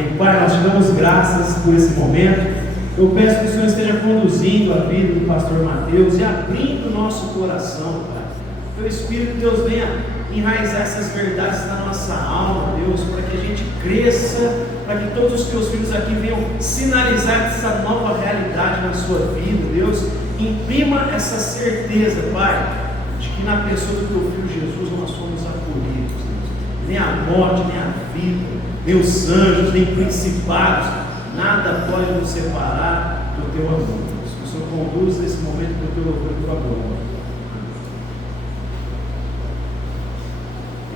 Amém. Pai, nós te damos graças por esse momento. Eu peço que o Senhor esteja conduzindo a vida do pastor Mateus e abrindo o nosso coração, Pai. Que o Espírito de Deus venha enraizar essas verdades na nossa alma, Deus, para que a gente cresça, para que todos os teus filhos aqui venham sinalizar essa nova realidade na sua vida, Deus. Imprima essa certeza, Pai, de que na pessoa do teu Filho Jesus nós somos acolhidos, Deus. Nem a morte, nem a vida, nem os anjos, nem principados, nada pode nos separar do teu amor, Deus. Que o Senhor conduza esse momento para o teu louvor e tua glória.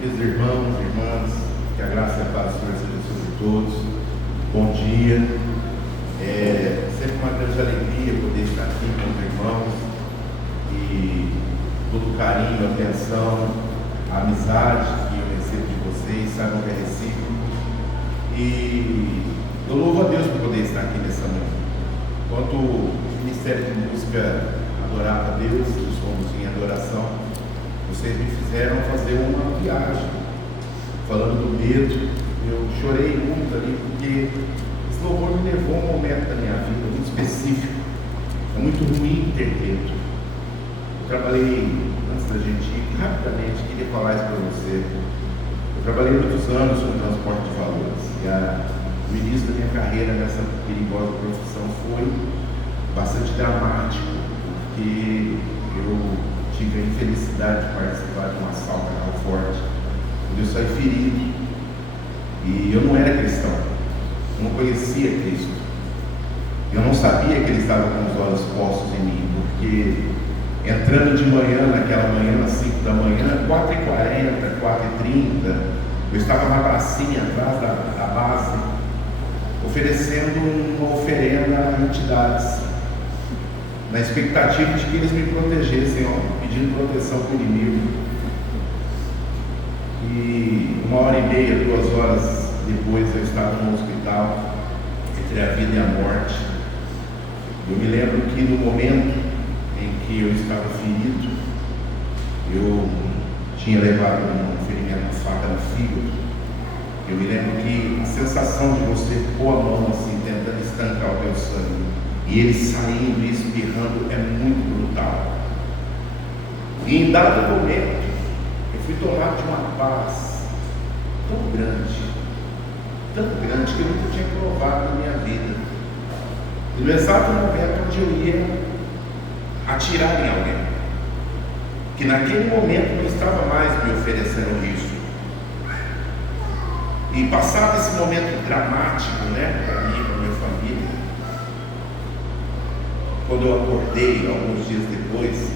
Queridos irmãos e irmãs, que a graça e a paz do Senhor seja sobre todos. Bom dia. Sempre uma grande alegria poder estar aqui com os irmãos e todo o carinho, a atenção, a amizade que eu recebo de vocês, saibam que é recíproco. E eu louvo a Deus por poder estar aqui nessa manhã. Enquanto o Ministério de Música adorava a Deus, os fomos em adoração, vocês me fizeram fazer uma viagem, falando do medo. Eu chorei muito ali, porque esse louvor me levou a um momento da minha vida muito específico. É muito ruim ter medo. Eu trabalhei, antes da gente ir, rapidamente, queria falar isso para você. Eu trabalhei muitos anos no transporte de valores, e o início da minha carreira nessa perigosa profissão foi bastante dramático, porque eu tive a infelicidade de participar de um assalto na Rua Forte, onde eu saí ferido, e eu não era cristão, eu não conhecia Cristo, eu não sabia que Ele estava com os olhos postos em mim, porque entrando de manhã, naquela manhã, às 5 da manhã, 4h40, 4h30, eu estava na pracinha atrás da base, oferecendo uma oferenda a entidades, na expectativa de que eles me protegessem, pedindo proteção para o inimigo. E 1h30, 2 horas depois, eu estava no hospital, entre a vida e a morte. Eu me lembro que no momento em que eu estava ferido, eu tinha levado um ferimento de faca no fígado. Eu me lembro que a sensação de você pôr a mão assim, tentando estancar o teu sangue, e ele saindo e espirrando, é muito brutal. E em dado momento, eu fui tomado de uma paz tão grande, que eu nunca tinha provado na minha vida. E no exato momento onde eu ia atirar em alguém, que naquele momento não estava mais me oferecendo risco. E passado esse momento dramático, para mim e para a minha família, quando eu acordei alguns dias depois,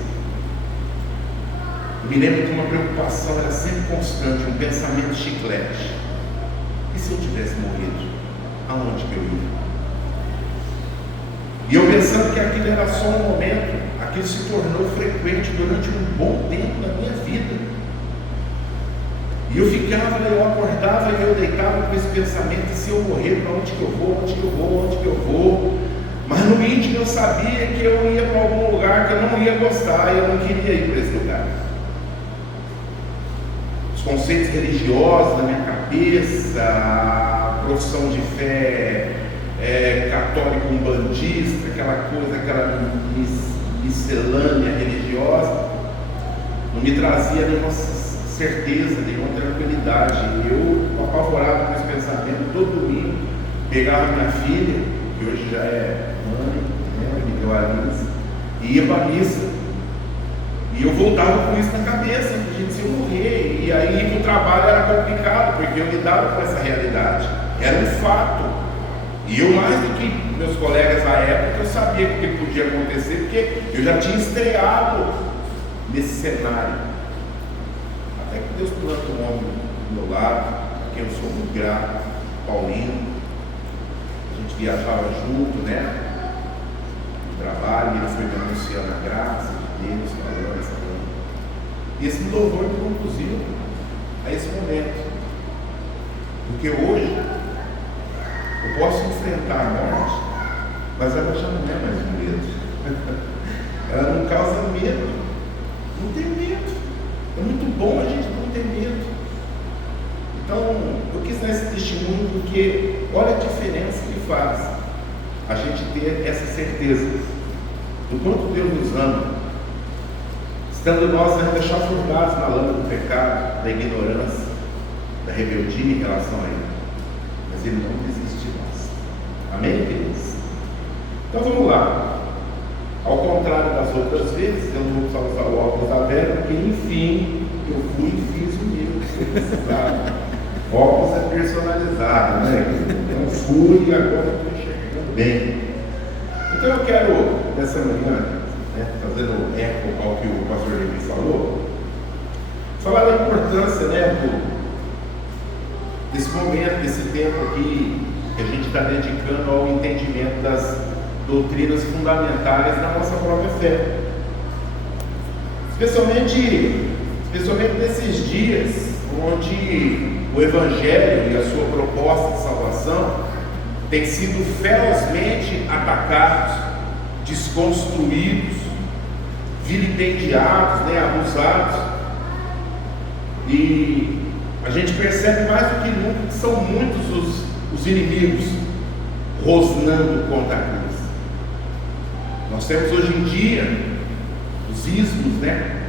eu me lembro que uma preocupação era sempre constante, um pensamento chiclete. E se eu tivesse morrido? Aonde que eu ia? E eu pensando que aquilo era só um momento, aquilo se tornou frequente durante um bom tempo da minha vida. E eu acordava e eu deitava com esse pensamento: e se eu morrer, para onde que eu vou, onde que eu vou, onde que eu vou? Mas no íntimo eu sabia que eu ia para algum lugar que eu não ia gostar, e eu não queria ir para esse lugar. Os conceitos religiosos na minha cabeça, a profissão de fé católico umbandista, aquela coisa, aquela miscelânea religiosa, não me trazia nenhuma certeza, nenhuma tranquilidade. Eu, apavorado com esse pensamento, todo domingo pegava minha filha, que hoje já é mãe, me deu a Alice, e ia para a missa. E eu voltava com isso na cabeça: gente, se eu morrer. E aí ir para o trabalho era complicado, porque eu lidava com essa realidade, era um fato. E eu, mais do que meus colegas à época, eu sabia que o que podia acontecer, porque eu já tinha estreado nesse cenário. Até que Deus planta um homem do meu lado, a quem eu sou muito grato, Paulinho. A gente viajava junto, no trabalho, e ele foi me anunciando a graça de Deus, falando essa coisa. E esse louvor me conduziu a esse momento, porque hoje eu posso enfrentar a morte, mas ela já não é mais um medo. Ela não causa medo. Não tem medo. É muito bom a gente não ter medo. Então, eu quis dar esse testemunho porque olha a diferença que faz a gente ter essa certeza do quanto Deus nos ama, estando nós ainda chafurdados na lama do pecado, da ignorância, da rebeldia em relação a Ele. Mas Ele não desiste de nós. Amém, queridos? Então vamos lá. Ao contrário das outras vezes, eu não vou só usar o óculos da Vera, porque enfim, eu fui e fiz o meu. Óculos é personalizado, né? Eu fui e agora estou enxergando bem. Então eu quero, nessa manhã, né, fazendo eco ao que o pastor Levi falou, falar da importância, né, desse momento, desse tempo aqui que a gente está dedicando ao entendimento das doutrinas fundamentais da nossa própria fé. Especialmente nesses dias onde o Evangelho e a sua proposta de salvação têm sido ferozmente atacados, desconstruídos, vilipendiados, né, abusados. E a gente percebe mais do que nunca que são muitos os inimigos rosnando contra a cruz. Nós temos hoje em dia os ismos, né?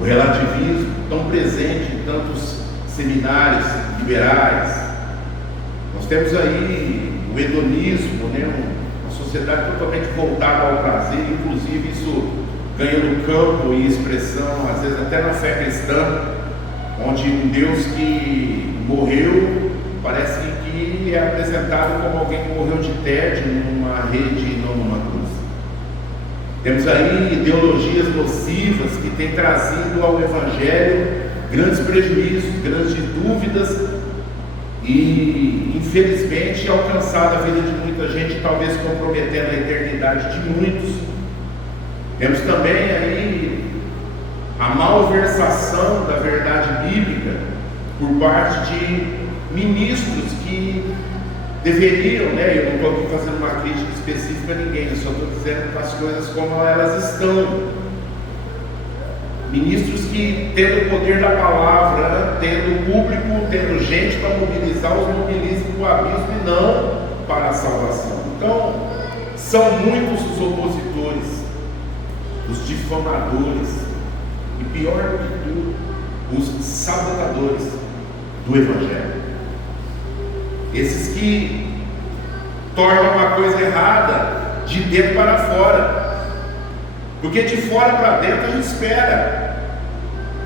O relativismo tão presente em tantos seminários liberais. Nós temos aí o hedonismo, né? Uma sociedade totalmente voltada ao prazer, inclusive isso ganhando campo e expressão, às vezes até na fé cristã, onde um Deus que morreu parece que é apresentado como alguém que morreu de tédio numa rede e não numa cruz. Temos aí ideologias nocivas que têm trazido ao Evangelho grandes prejuízos, grandes dúvidas e, infelizmente, alcançado a vida de muita gente, talvez comprometendo a eternidade de muitos. Temos também aí a malversação da verdade bíblica por parte de ministros que deveriam, né? Eu não estou aqui fazendo uma crítica específica a ninguém, eu só estou dizendo as coisas como elas estão. Ministros que, tendo o poder da palavra, tendo público, tendo gente para mobilizar, os mobilizam para o abismo e não para a salvação. Então, são muitos os opositores, os difamadores, e pior do que tudo, os sabotadores do Evangelho. Esses que tornam uma coisa errada de dentro para fora, porque de fora para dentro a gente espera.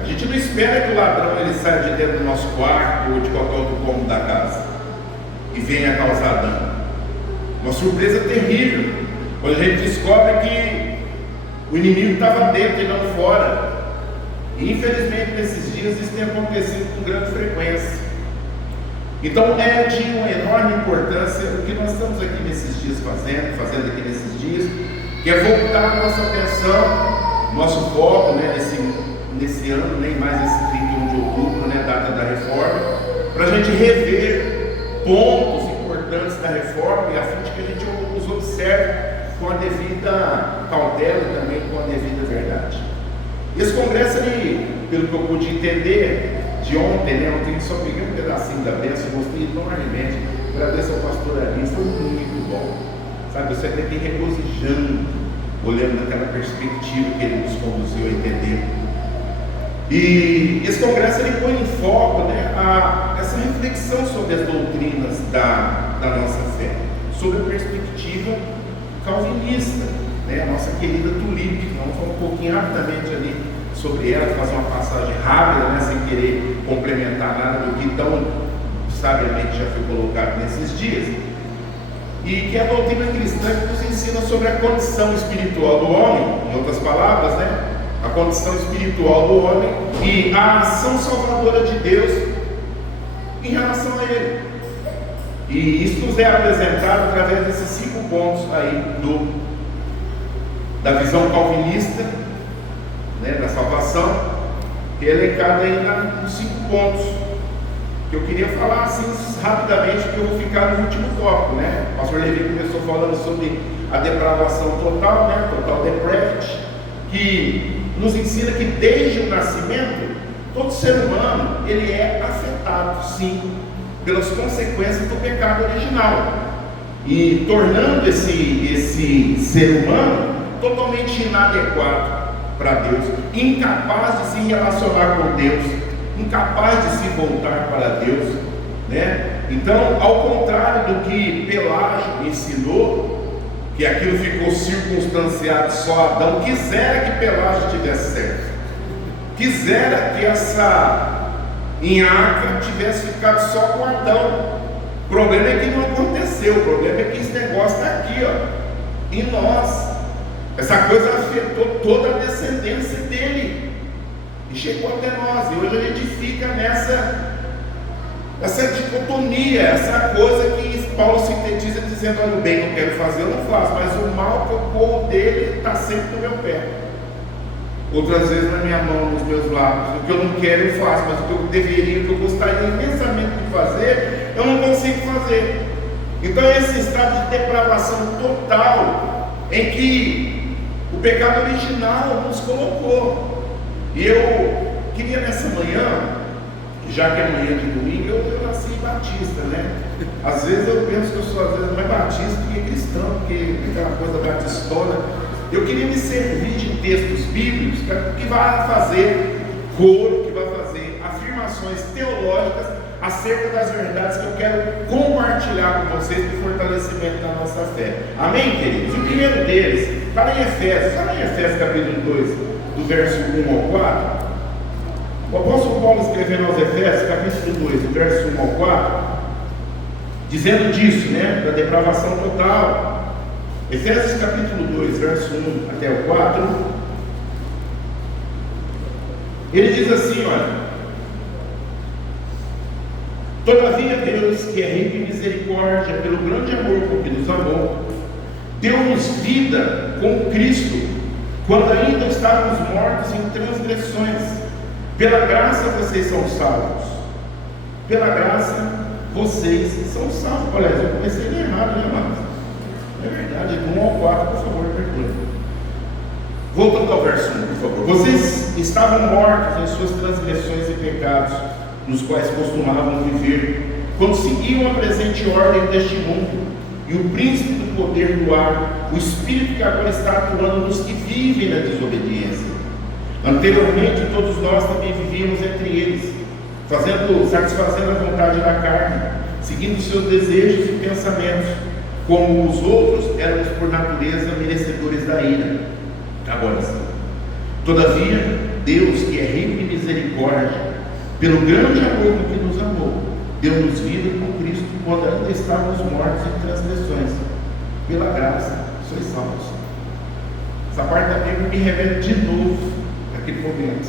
A gente não espera que o ladrão ele saia de dentro do nosso quarto ou de qualquer outro cômodo da casa e venha causar dano. Uma surpresa terrível quando a gente descobre que o inimigo estava dentro e não fora. E infelizmente nesses dias isso tem acontecido com grande frequência. Então é de uma enorme importância o que nós estamos aqui nesses dias fazendo aqui nesses dias, que é voltar a nossa atenção, nosso foco, né, nesse ano, nem mais esse 31 de outubro, né, data da reforma, para a gente rever pontos importantes da reforma e a fim de que a gente os observe com a devida cautela e também com a devida verdade. Esse congresso ali, pelo que eu pude entender de ontem, né? Ontem só peguei um pedacinho da bênção, gostei enormemente. Agradeço ao pastor Alinho, foi muito bom. Sabe, você até tem regozijando, olhando naquela perspectiva que ele nos conduziu a entender. E esse congresso ele põe em foco, né, essa reflexão sobre as doutrinas da nossa fé, sobre a perspectiva calvinista, né? A nossa querida Tulipe. Vamos falar um pouquinho rapidamente ali sobre ela, fazer uma passagem rápida, né, sem querer complementar nada do que tão sabiamente já foi colocado nesses dias. E que é a doutrina cristã que nos ensina sobre a condição espiritual do homem, em outras palavras, né, a condição espiritual do homem e a ação salvadora de Deus em relação a ele. E isso nos é apresentado através desses 5 pontos aí da visão calvinista, né, da salvação, que é elencado aí nos 5 pontos, que eu queria falar assim rapidamente, que eu vou ficar no último tópico, né? O pastor Levi começou falando sobre a depravação total, né? Total depravity, que nos ensina que desde o nascimento Todo ser humano, ele é afetado, sim, pelas consequências do pecado original, e tornando esse ser humano totalmente inadequado para Deus, incapaz de se relacionar com Deus, incapaz de se voltar para Deus, né? Então, ao contrário do que Pelágio ensinou, que aquilo ficou circunstanciado só a Adão, quisera que Pelágio tivesse certo, quisera que essa Inhaca tivesse ficado só com Adão. O problema é que não aconteceu, o problema é que esse negócio está aqui, ó, em nós. Essa coisa afetou toda a descendência dele e chegou até nós, e hoje a gente fica nessa dicotomia, essa coisa que Paulo sintetiza dizendo: olha, o bem que eu quero fazer eu não faço, mas o mal que eu corro dele está sempre no meu pé. Outras vezes na minha mão, nos meus lábios. O que eu não quero eu faço, mas o que eu deveria, o que eu gostaria imensamente de fazer, eu não consigo fazer. Então esse estado de depravação total em que o pecado original nos colocou. E eu queria nessa manhã, já que é manhã de domingo, eu nasci batista, né? Às vezes eu penso que eu sou às vezes mais batista do que cristão, porque aquela coisa batistona. Eu queria me servir de textos bíblicos que vai fazer coro, que vai fazer afirmações teológicas acerca das verdades que eu quero compartilhar com vocês para o fortalecimento da nossa fé. Amém, queridos? O primeiro deles está lá em Efésios, capítulo 2, do verso 1 ao 4. O apóstolo Paulo escrevendo aos Efésios, capítulo 2, do verso 1 ao 4, dizendo disso, né, da depravação total. Efésios capítulo 2, verso 1 até o 4, ele diz assim, olha: todavia Deus, que é rico em misericórdia, pelo grande amor com que nos amou, deu-nos vida com Cristo, quando ainda estávamos mortos em transgressões. Pela graça vocês são salvos. Pela graça vocês são salvos. Olha, eu comecei bem errado, né, amados? É verdade, do 1 ao 4, por favor, perdoe. Voltando ao verso 1, por favor. Vocês estavam mortos em suas transgressões e pecados, nos quais costumavam viver, quando seguiam a presente ordem deste mundo, e o príncipe do poder do ar, o espírito que agora está atuando nos que vivem na desobediência. Anteriormente, todos nós também vivíamos entre eles, satisfazendo a vontade da carne, seguindo seus desejos e pensamentos. Como os outros, éramos por natureza merecedores da ira. Agora sim. Todavia, Deus, que é rico em misericórdia, pelo grande amor com que nos amou, deu-nos vida com Cristo, quando ainda estávamos mortos em transgressões. Pela graça, sois salvos. Essa parte da Bíblia me remete de novo àquele momento.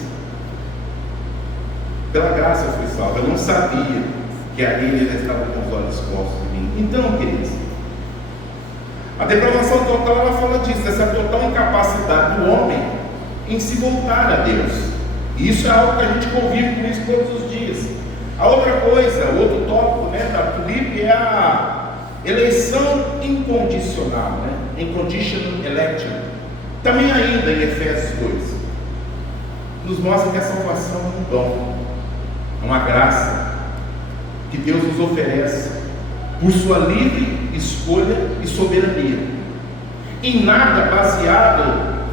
Pela graça eu fui salvo. Eu não sabia que a Ele estava com os olhos postos em mim. Então, queridos, a depravação total, ela fala disso, essa total incapacidade do homem em se voltar a Deus. E isso é algo que a gente convive com isso todos os dias. A outra coisa, o outro tópico, né, da Tulipe é a eleição incondicional, né? Unconditional election. Também ainda em Efésios 2, nos mostra que a salvação é um dom, é uma graça que Deus nos oferece por sua livre escolha e soberania, em nada baseado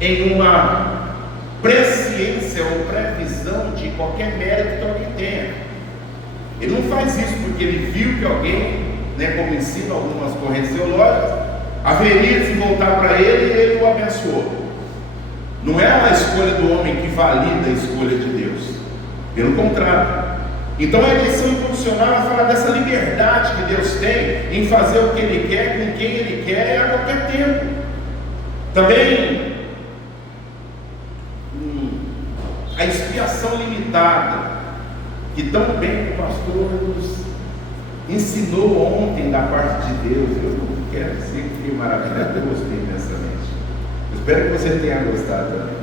em uma presciência ou previsão de qualquer mérito que alguém tenha. Ele não faz isso porque ele viu que alguém, né, como ensina algumas correntes teológicas, haveria de se voltar para ele e ele o abençoou. Não é a escolha do homem que valida a escolha de Deus, pelo contrário. Então a eleição incondicional fala dessa liberdade que Deus tem em fazer o que Ele quer, com quem Ele quer, a qualquer tempo. Também a expiação limitada, que tão bem o pastor nos ensinou ontem da parte de Deus. Eu não quero dizer que fiquei maravilhado, eu gostei imensamente. Eu espero que você tenha gostado também.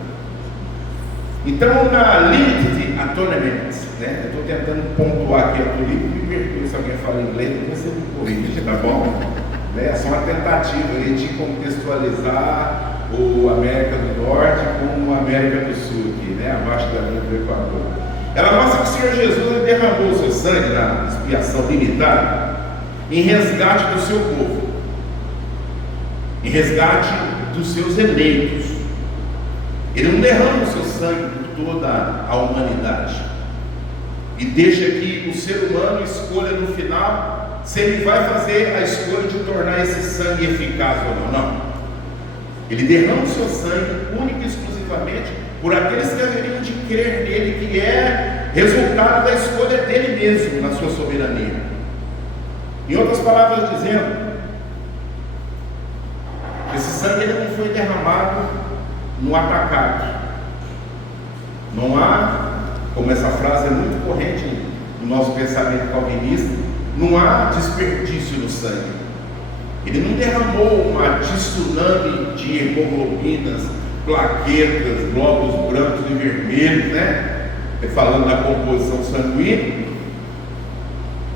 Então, na Limited Atonement, né? Eu estou tentando pontuar aqui a Tulipe, me perdoe se alguém fala inglês, você me corrige, tá bom? Né? É só uma tentativa ali de contextualizar o América do Norte com o América do Sul, aqui, né? Abaixo da linha do Equador. Ela mostra que o Senhor Jesus ele derramou o seu sangue na expiação limitada em resgate do seu povo, em resgate dos seus eleitos. Ele não derrama o seu sangue por toda a humanidade e deixa que o ser humano escolha no final se ele vai fazer a escolha de tornar esse sangue eficaz ou não. Ele derrama o seu sangue única e exclusivamente por aqueles que haveriam de crer nele, que é resultado da escolha dele mesmo na sua soberania. Em outras palavras dizendo, esse sangue ele não foi derramado no atacado. Não há, como essa frase é muito corrente no nosso pensamento calvinista, não há desperdício no sangue. Ele não derramou uma tsunami de hemoglobinas, plaquetas, glóbulos brancos e vermelhos, né? Falando da composição sanguínea,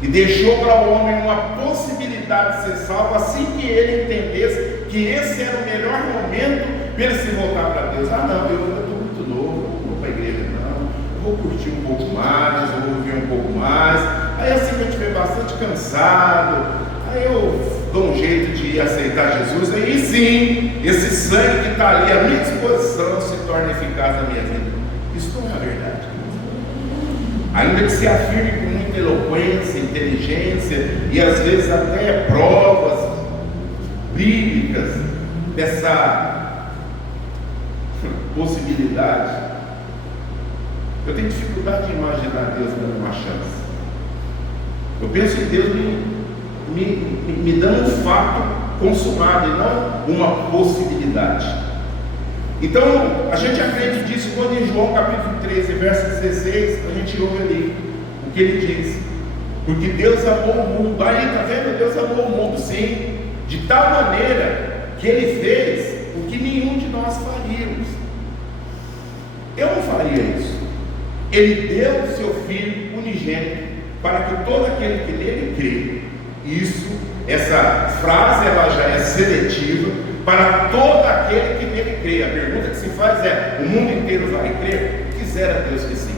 e deixou para o homem uma possibilidade de ser salvo assim que ele entendesse que esse era o melhor momento para ele se voltar para Deus. Ah, não, eu estou muito novo, eu não vou para a igreja, não, eu vou curtir um pouco mais, eu vou viver um pouco mais. Aí assim que eu estiver bastante cansado, aí eu dou um jeito de aceitar Jesus, aí sim, esse sangue que está ali à minha disposição se torna eficaz na minha vida. Isso não é a verdade. Ainda que se afirme com muita eloquência, inteligência e às vezes até provas bíblicas dessa possibilidade, eu tenho dificuldade de imaginar Deus dando uma chance. Eu penso em Deus me dando um fato consumado e não uma possibilidade. Então, a gente aprende disso quando em João capítulo 13, verso 16, a gente ouve ali o que ele diz: porque Deus amou o mundo. Aí, está vendo? Deus amou o mundo, sim, de tal maneira que ele fez o que nenhum de nós faríamos. Eu não faria isso. Ele deu o seu Filho unigênito para que todo aquele que nele crê. Isso, essa frase ela já é seletiva para todo aquele que nele crê. A pergunta que se faz é: o mundo inteiro vai crer? Quisera Deus que sim.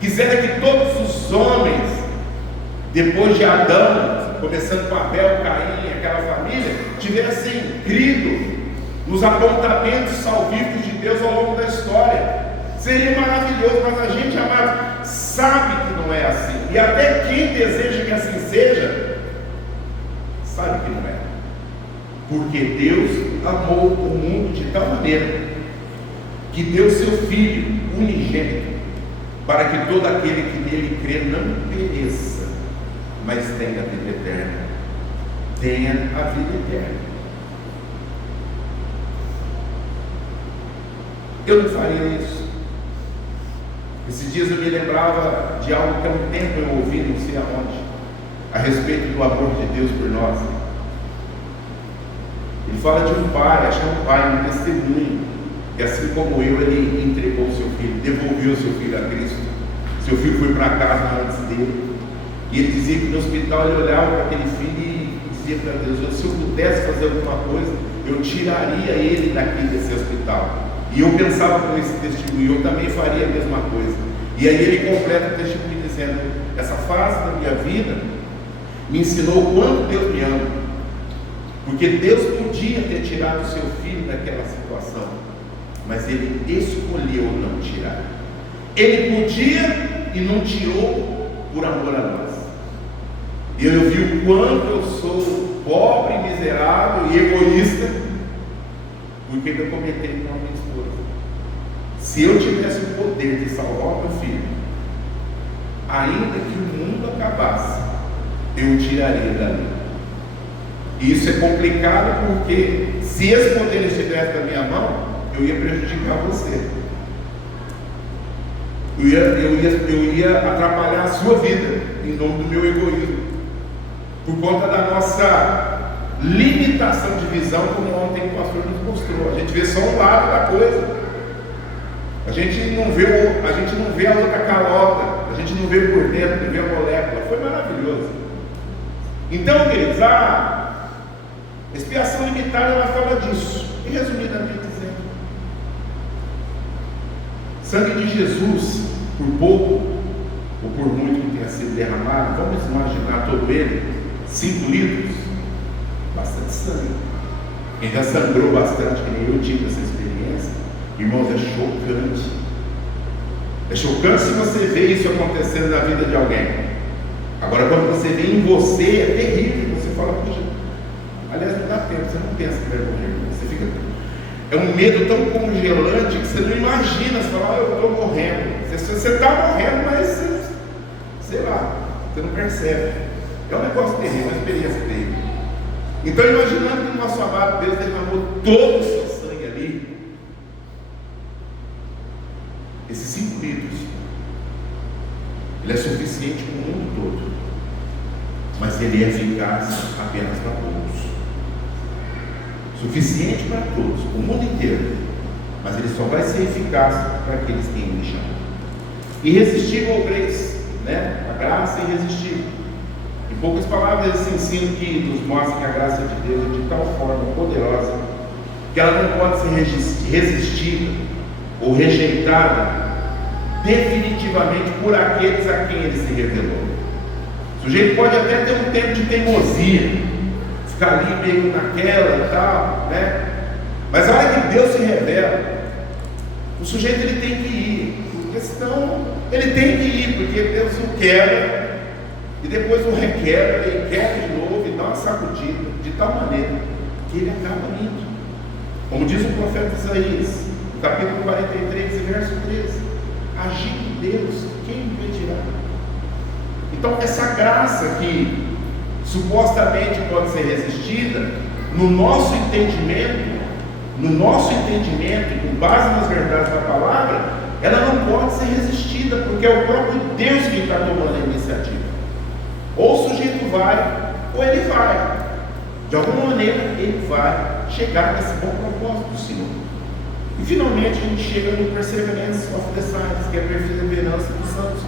Quisera que todos os homens, depois de Adão, começando com Abel, Caim, aquela família, tivessem crido nos apontamentos salvíficos de Deus ao longo da história. Seria maravilhoso, mas a gente, amado, sabe que não é assim. E até quem deseja que assim seja, sabe que não é. Porque Deus amou o mundo de tal maneira que deu seu Filho unigênito para que todo aquele que nele crê não pereça, mas tenha a vida eterna. Tenha a vida eterna. Eu não faria isso. Esses dias eu me lembrava de algo que há um tempo eu ouvi, não sei aonde, a respeito do amor de Deus por nós. Ele fala de um pai, acho que é um pai, um testemunho, que assim como eu, ele entregou o seu filho, devolveu o seu filho a Cristo. Seu filho foi para casa antes dele, e ele dizia que no hospital ele olhava para aquele filho e dizia para Deus: se eu pudesse fazer alguma coisa, eu tiraria ele daqui desse hospital. E eu pensava com esse testemunho, eu também faria a mesma coisa. E aí ele completa o testemunho dizendo: essa fase da minha vida me ensinou o quanto Deus me ama, porque Deus podia ter tirado o seu filho daquela situação, mas ele escolheu não tirar. Ele podia e não tirou por amor a nós. E eu vi o quanto eu sou pobre, miserável e egoísta, porque eu comentei com a minha esposa. Se eu tivesse o poder de salvar meu filho, ainda que o mundo acabasse, eu o tiraria dali. E isso é complicado, porque se esse poder estivesse na minha mão, eu ia prejudicar você. Eu ia atrapalhar a sua vida em nome do meu egoísmo, por conta da nossa limitação de visão, como ontem o pastor nos mostrou. A gente vê só um lado da coisa. A gente não vê a outra calota, a gente não vê por dentro, não vê a molécula. Foi maravilhoso. Então, queridos, a expiação limitada, ela fala disso. E resumidamente dizendo, sangue de Jesus, por pouco, ou por muito que tenha sido derramado, vamos imaginar todo ele, 5 litros, bastante sangue. Quem já sangrou bastante, que nem eu tive essa experiência, irmãos, é chocante. É chocante se você vê isso acontecendo na vida de alguém. Agora, quando você vê em você, é terrível. Você fala, puxa, aliás, não dá tempo, você não pensa que vai morrer. Você fica... É um medo tão congelante que você não imagina. Você fala, eu estou morrendo. Você está morrendo, mas sei lá, você não percebe. É um negócio terrível, uma experiência terrível. Então, imaginando que o nosso amado Deus derramou todo o seu sangue ali, esses 5 litros, ele é suficiente para o mundo todo, mas ele é eficaz apenas para poucos. Suficiente para todos, o mundo inteiro, mas ele só vai ser eficaz para aqueles que ele chama. Irresistível ou grace, né? A graça é irresistível. Em poucas palavras, esse ensino que nos mostra que a graça de Deus é de tal forma poderosa que ela não pode ser resistida ou rejeitada definitivamente por aqueles a quem ele se revelou. O sujeito pode até ter um tempo de teimosia, ficar ali meio naquela e tal, né? Mas a hora que Deus se revela, o sujeito ele tem que ir, porque senão ele tem que ir, porque Deus o quebra e depois o requebra e quebra de novo e dá uma sacudida de tal maneira que ele acaba indo. Como diz o profeta Isaías, no capítulo 43, verso 13: agindo Deus, quem vai tirar? Então, essa graça que supostamente pode ser resistida, no nosso entendimento, com base nas verdades da palavra, ela não pode ser resistida, porque é o próprio Deus quem está tomando a iniciativa. Ou o sujeito vai, ou ele vai. De alguma maneira, ele vai chegar nesse bom propósito do Senhor. E finalmente a gente chega no Perseverance of the Saints, que é a perseverança dos santos,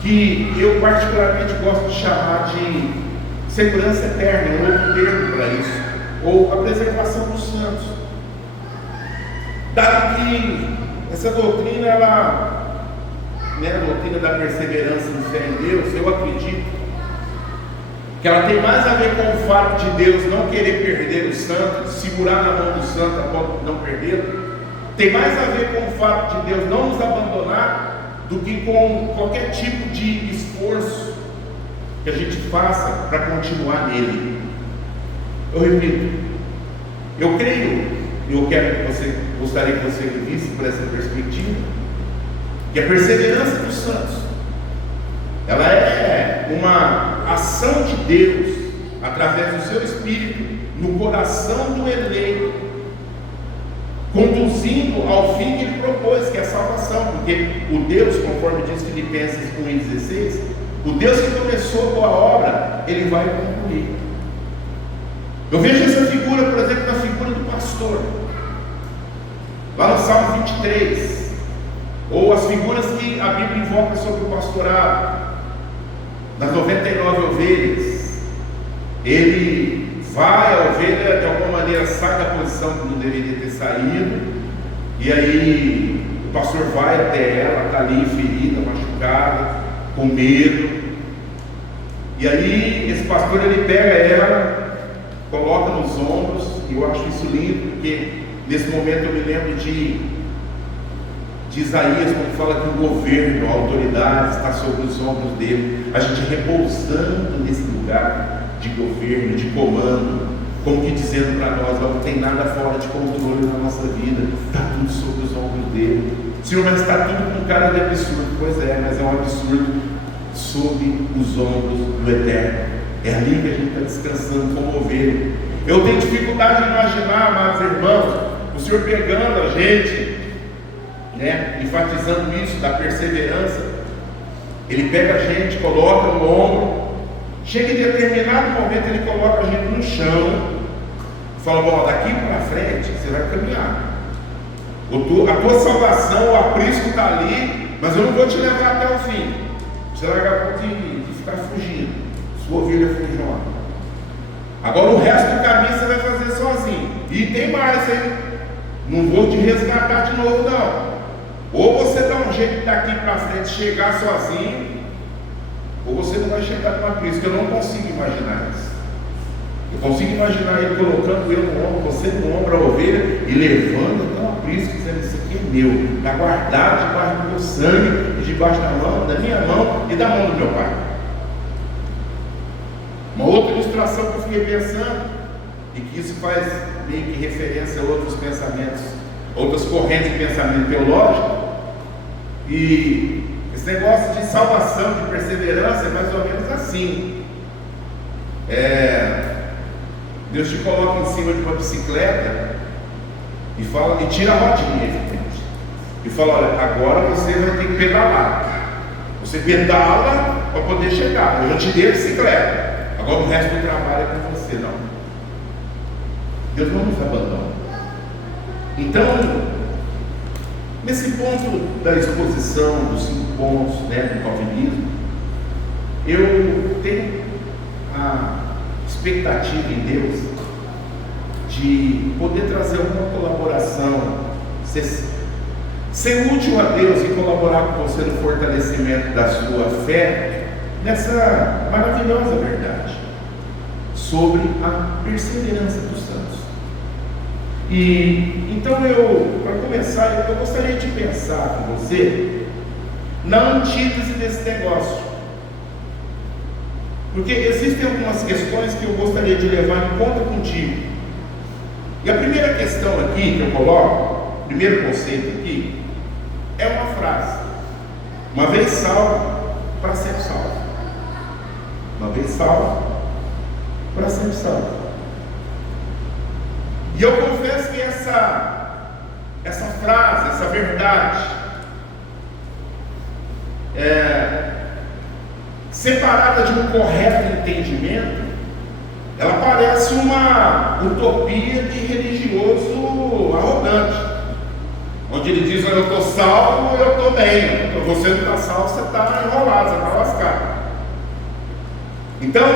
que eu particularmente gosto de chamar de segurança eterna, um outro termo para isso, ou a preservação dos santos. Dado que essa doutrina, a doutrina da perseverança em fé em Deus, eu acredito que ela tem mais a ver com o fato de Deus não querer perder o santo, de segurar na mão do santo a ponto de não perdê-lo. Tem mais a ver com o fato de Deus não nos abandonar do que com qualquer tipo de esforço que a gente faça para continuar nele. Eu repito, eu creio, e eu gostaria que você visse por essa perspectiva, que a perseverança dos santos, ela é uma ação de Deus através do seu Espírito no coração do eleito, conduzindo ao fim que ele propôs, que é a salvação, porque o Deus, conforme diz Filipenses 1:16, o Deus que começou a boa obra, ele vai concluir. Eu vejo essa figura, por exemplo, na figura do pastor, lá no Salmo 23, ou as figuras que a Bíblia invoca sobre o pastorado, das 99 ovelhas. Ele vai, a ovelha de alguma maneira sai da posição que não deveria ter saído, e aí o pastor vai até ela, está ali ferida, machucada, com medo, e aí esse pastor ele pega ela, coloca nos ombros, e eu acho isso lindo, porque nesse momento eu me lembro de Isaías, quando fala que o governo, a autoridade está sobre os ombros dele, a gente repousando nesse lugar de governo, de comando, como que dizendo para nós: não tem nada fora de controle na nossa vida, está tudo sobre os ombros dele. Senhor, mas está tudo com cara de absurdo. Pois é, mas é um absurdo sob os ombros do Eterno. É ali que a gente está descansando como ovelha. Eu tenho dificuldade de imaginar, amados irmãos, o Senhor pegando a gente, enfatizando isso, da perseverança. Ele pega a gente, coloca no ombro, chega em determinado momento, ele coloca a gente no chão e fala: bom, daqui para frente você vai caminhar, a tua salvação, o aprisco está ali, mas eu não vou te levar até o fim. Você vai largar de ficar fugindo, sua ovelha fujona. Agora o resto do caminho você vai fazer sozinho. E tem mais, hein? Não vou te resgatar de novo, não. Ou você dá um jeito daqui para frente chegar sozinho, ou você não vai chegar numa crise, que eu não consigo imaginar isso. Eu consigo imaginar ele colocando eu no ombro, você no ombro, a ovelha, e levando até uma prisca, dizendo: isso aqui é meu, está guardado debaixo do meu sangue, e debaixo da minha mão e da mão do meu pai. Uma outra ilustração que eu fiquei pensando, e que isso faz meio que referência a outros pensamentos, outras correntes de pensamento teológico, e esse negócio de salvação, de perseverança, é mais ou menos assim. Deus te coloca em cima de uma bicicleta e fala, e tira a rodinha, evidente, e fala: olha, agora você vai ter que pedalar. Você pedala para poder chegar. Eu já te dei a bicicleta, agora o resto do trabalho é com você. Não, Deus não nos abandona. Então, nesse ponto da exposição dos 5 pontos, do calvinismo, eu tenho a expectativa em Deus de poder trazer uma colaboração, ser útil a Deus e colaborar com você no fortalecimento da sua fé, nessa maravilhosa verdade sobre a perseverança dos santos. E então, para começar, eu gostaria de pensar com você na antítese desse negócio, porque existem algumas questões que eu gostaria de levar em conta contigo. E a primeira questão aqui que eu coloco, o primeiro conceito aqui, é uma frase: uma vez salvo, para sempre salvo. Uma vez salvo, para sempre salvo. E eu confesso que essa frase, essa verdade, separada de um correto entendimento, ela parece uma utopia de religioso arrogante, onde ele diz: olha, eu estou salvo, eu estou bem. Você não está salvo, você está enrolado, você está lascado. Então,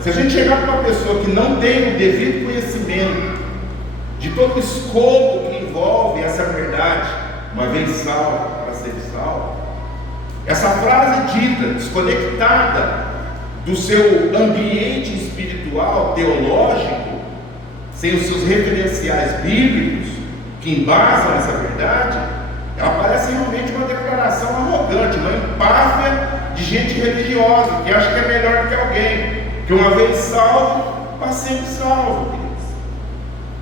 se a gente chegar para uma pessoa que não tem o devido conhecimento de todo o escopo que envolve essa verdade, uma vez salvo, para ser salvo, essa frase dita, desconectada do seu ambiente espiritual, teológico, sem os seus referenciais bíblicos que embasam essa verdade, ela parece realmente uma declaração arrogante, uma empáfia de gente religiosa que acha que é melhor do que alguém, que uma vez salvo, para sempre salvo.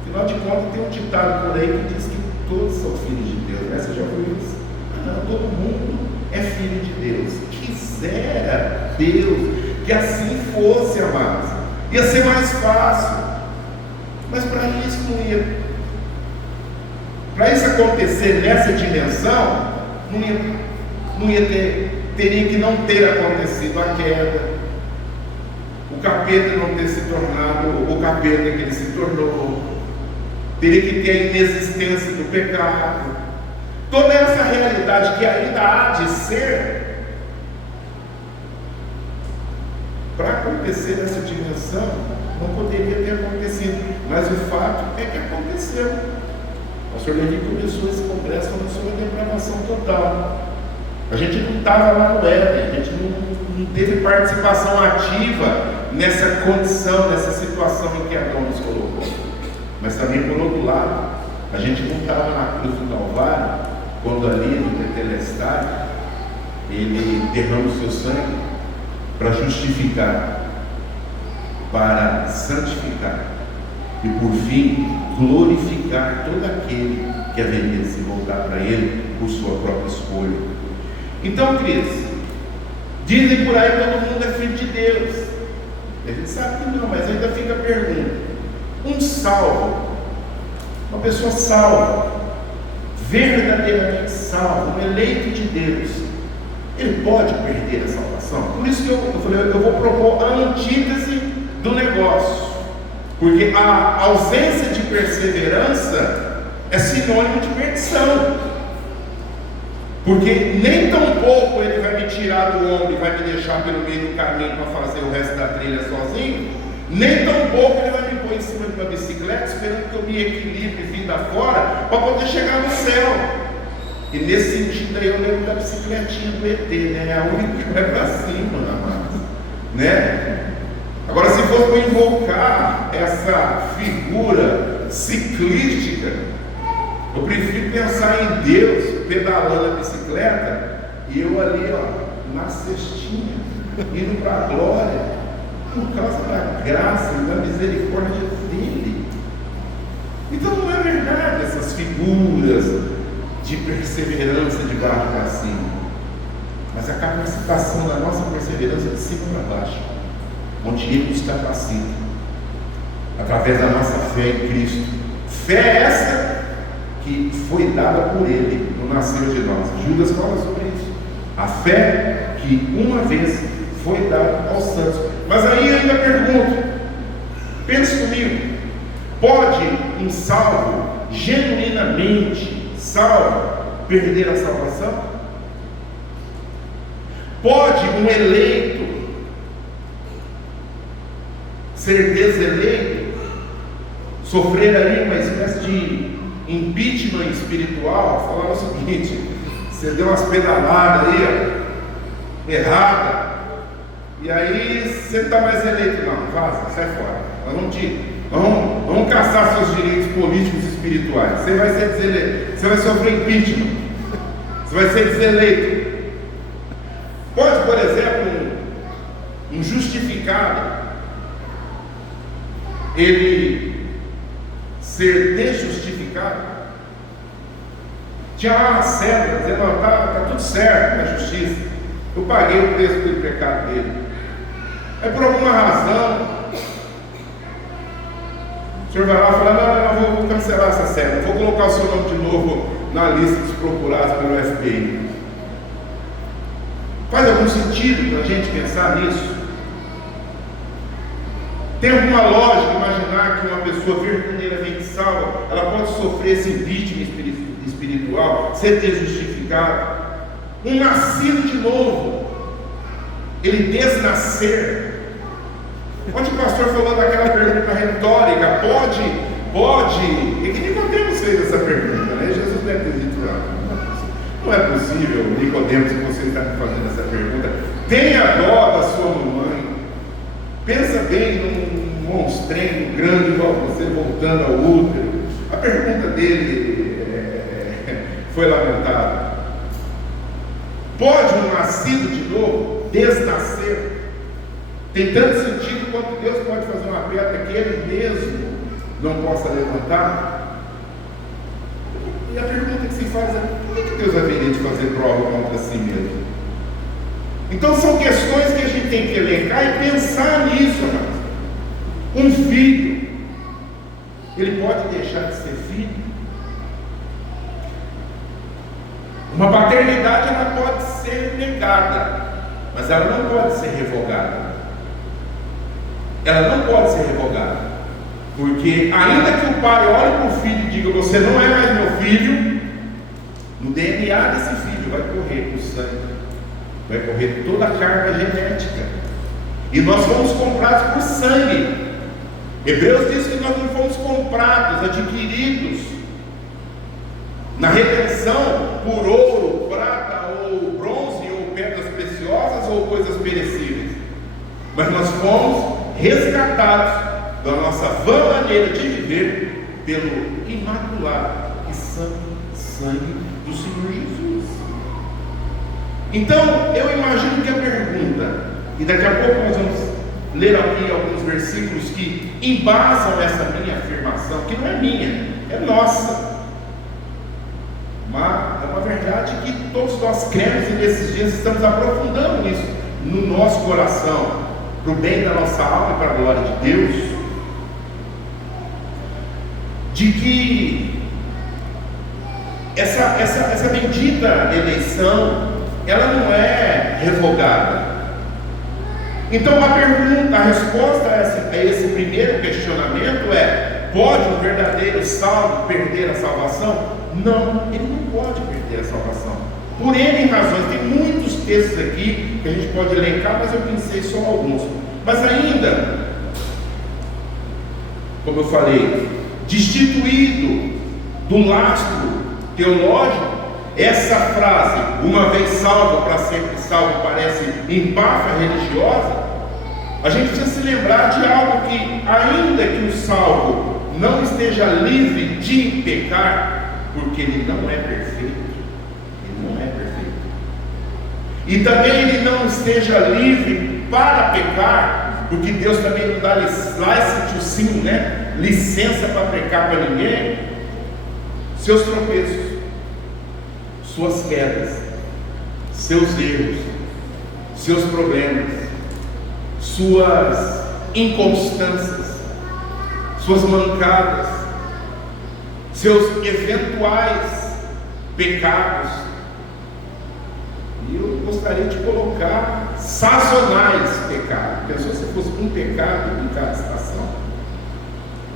Afinal de contas, tem um ditado por aí que diz que todos são filhos de Deus, né? Você já ouviu isso? Não, todo mundo é filho de Deus. Quisera Deus que assim fosse, amados. Ia ser mais fácil, mas para isso não ia. Para isso acontecer nessa dimensão, não ia ter, teria que não ter acontecido a queda, o capeta não ter se tornado o capeta que ele se tornou, teria que ter a inexistência do pecado. Toda essa realidade que ainda há de ser, para acontecer nessa dimensão, não poderia ter acontecido, mas o fato é que aconteceu. O pastor Levi começou esse congresso falando sobre a depravação total. A gente não estava lá no Éden, a gente não teve participação ativa nessa condição, nessa situação em que Adão nos colocou. Mas também, por outro lado, a gente não estava na cruz do Calvário, quando ali no Tetelestai, ele derrama o seu sangue para justificar, para santificar e, por fim, glorificar todo aquele que haveria de se voltar para ele por sua própria escolha. Então, queridos, dizem por aí que todo mundo é filho de Deus. A gente sabe que não, mas ainda fica a pergunta: um salvo, uma pessoa salva, verdadeiramente salvo, um eleito de Deus, ele pode perder a salvação? Por isso que eu falei, eu vou propor a antítese do negócio, porque a ausência de perseverança é sinônimo de perdição, porque nem tão pouco ele vai me tirar do ombro e vai me deixar pelo meio do caminho para fazer o resto da trilha sozinho, nem tão pouco ele vai me pôr em cima de uma bicicleta esperando que eu me equilibre e vinda fora para poder chegar no céu. E nesse sentido aí eu lembro da bicicletinha do ET, né? É a única que vai para cima, amados, né? Agora, se for para invocar essa figura ciclística, eu prefiro pensar em Deus pedalando a bicicleta e eu ali, ó, na cestinha, indo para a glória, por causa da graça e da misericórdia dele. Então não é verdade essas figuras de perseverança de baixo para cima, mas a capacitação da nossa perseverança de cima para baixo, onde Ele nos capacita, através da nossa fé em Cristo. Fé essa que foi dada por Ele, no nascer de nós. Judas fala sobre isso. A fé que uma vez foi dada aos santos. Mas aí eu ainda pergunto, pense comigo, pode um salvo, genuinamente salvo, perder a salvação? Pode um eleito ser deseleito, sofrer ali uma espécie de impeachment espiritual, falar o seguinte: você deu umas pedaladas aí, ó, errada, e aí você não está mais eleito, não, vaza, sai fora, vamos caçar seus direitos políticos e espirituais, você vai ser deseleito, você vai sofrer impeachment, você vai ser deseleito. Pode, por exemplo, um justificado, ele ser desjustificado? Tinha lá uma cédula dizendo: está tudo certo na justiça, eu paguei o preço do pecado dele. Aí por alguma razão o senhor vai lá e fala: não, vou cancelar essa cédula, vou colocar o seu nome de novo na lista dos procurados pelo FBI. Faz algum sentido para a gente pensar nisso? Tem alguma lógica imaginar que uma pessoa verdadeiramente salva, ela pode sofrer esse impeachment espiritual, ser desjustificado? Um nascido de novo, ele desnascer. Onde o pastor falou daquela pergunta retórica, pode, e que Nicodemos fez essa pergunta, né? Jesus deve ter dito: não é possível, Nicodemos, que você está me fazendo essa pergunta. Tenha dó da sua mamãe. Pensa bem num monstrengo grande igual você voltando ao útero. A pergunta dele foi lamentável. Pode um nascido de novo desnascer? Tem tanto sentido quanto Deus pode fazer uma pedra que Ele mesmo não possa levantar. E a pergunta que se faz é: por que Deus haveria de fazer prova contra si mesmo? Então são questões que a gente tem que elencar e pensar nisso, amados. Um filho, ele pode deixar de ser filho? Uma paternidade, ela pode ser negada, mas ela não pode ser revogada. Ela não pode ser revogada, porque ainda que o pai olhe para o filho e diga: você não é mais meu filho, no DNA desse filho vai correr o sangue, vai correr toda a carga genética, e nós fomos comprados por sangue. Hebreus diz que nós não fomos comprados, adquiridos na redenção por ouro, prata ou bronze, ou pedras preciosas, ou coisas perecíveis, mas nós fomos resgatados da nossa vã maneira de viver pelo imaculado e santo sangue do Senhor Jesus. Então eu imagino que a pergunta, e daqui a pouco nós vamos ler aqui alguns versículos que embasam essa minha afirmação, que não é minha, é nossa, mas é uma verdade que todos nós cremos, e nesses dias estamos aprofundando isso no nosso coração, para o bem da nossa alma e para a glória de Deus, de que essa bendita eleição, ela não é revogada. Então a resposta a esse primeiro questionamento é: pode um verdadeiro salvo perder a salvação? Não, ele não pode perder a salvação, por N razões. Tem muitos textos aqui que a gente pode elencar, mas eu pensei só alguns. Mas ainda, como eu falei, destituído do lastro teológico, essa frase, uma vez salvo, para sempre salvo, parece empáfia religiosa, a gente precisa se lembrar de algo que, ainda que o salvo não esteja livre de pecar, porque ele não é perfeito, e também ele não esteja livre para pecar, porque Deus também não dá licença para pecar para ninguém. Seus tropeços, suas quedas, seus erros, seus problemas, suas inconstâncias, suas mancadas, seus eventuais pecados, e eu gostaria de colocar sazonais pecados. Pensou se fosse um pecado em cada estação?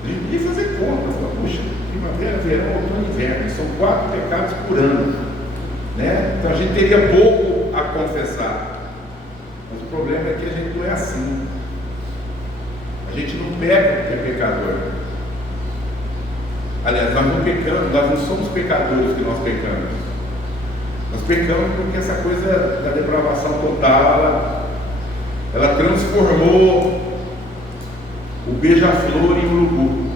A gente podia fazer conta, falar, puxa, primavera, verão, outono e inverno, são 4 pecados por ano, né? Então a gente teria pouco a confessar, mas o problema é que a gente não é assim. A gente não peca porque é pecador. Aliás, nós não pecamos, nós não somos pecadores que nós pecamos. Nós pecamos porque essa coisa da depravação total, ela transformou o beija-flor em urubu.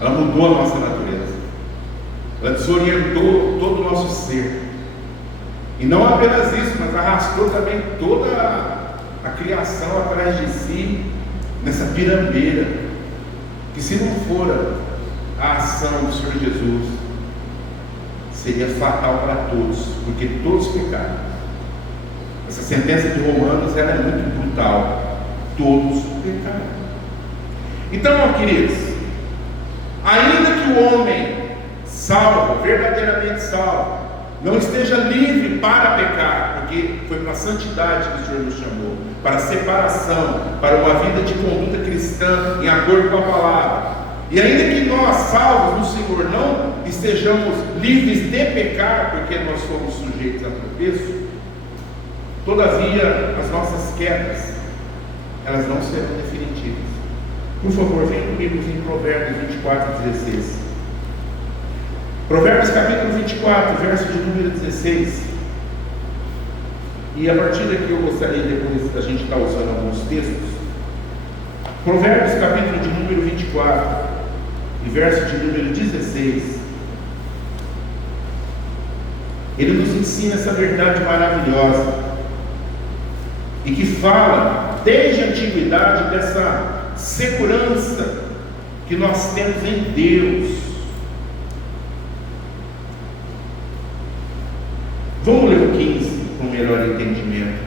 Ela mudou a nossa natureza. Ela desorientou todo o nosso ser. E não apenas isso, mas arrastou também toda a criação atrás de si, nessa pirambeira, que se não for a ação do Senhor Jesus, seria fatal para todos, porque todos pecaram. Essa sentença de Romanos, ela é muito brutal. Todos pecaram. Então, queridos, ainda que o homem salvo, verdadeiramente salvo, não esteja livre para pecar, porque foi para a santidade que o Senhor nos chamou, para a separação, para uma vida de conduta cristã em acordo com a palavra. E ainda que nós, salvos no Senhor, não estejamos livres de pecar, porque nós somos sujeitos a tropeço, todavia as nossas quedas, elas não serão definitivas. Por favor, vem comigo em Provérbios 24:16. Provérbios capítulo 24, verso de número 16. E a partir daqui eu gostaria, depois da gente estar usando alguns textos. Provérbios capítulo de número 24 e verso de número 16. Ele nos ensina essa verdade maravilhosa e que fala desde a antiguidade dessa segurança que nós temos em Deus. Vamos ler o 15 com melhor entendimento.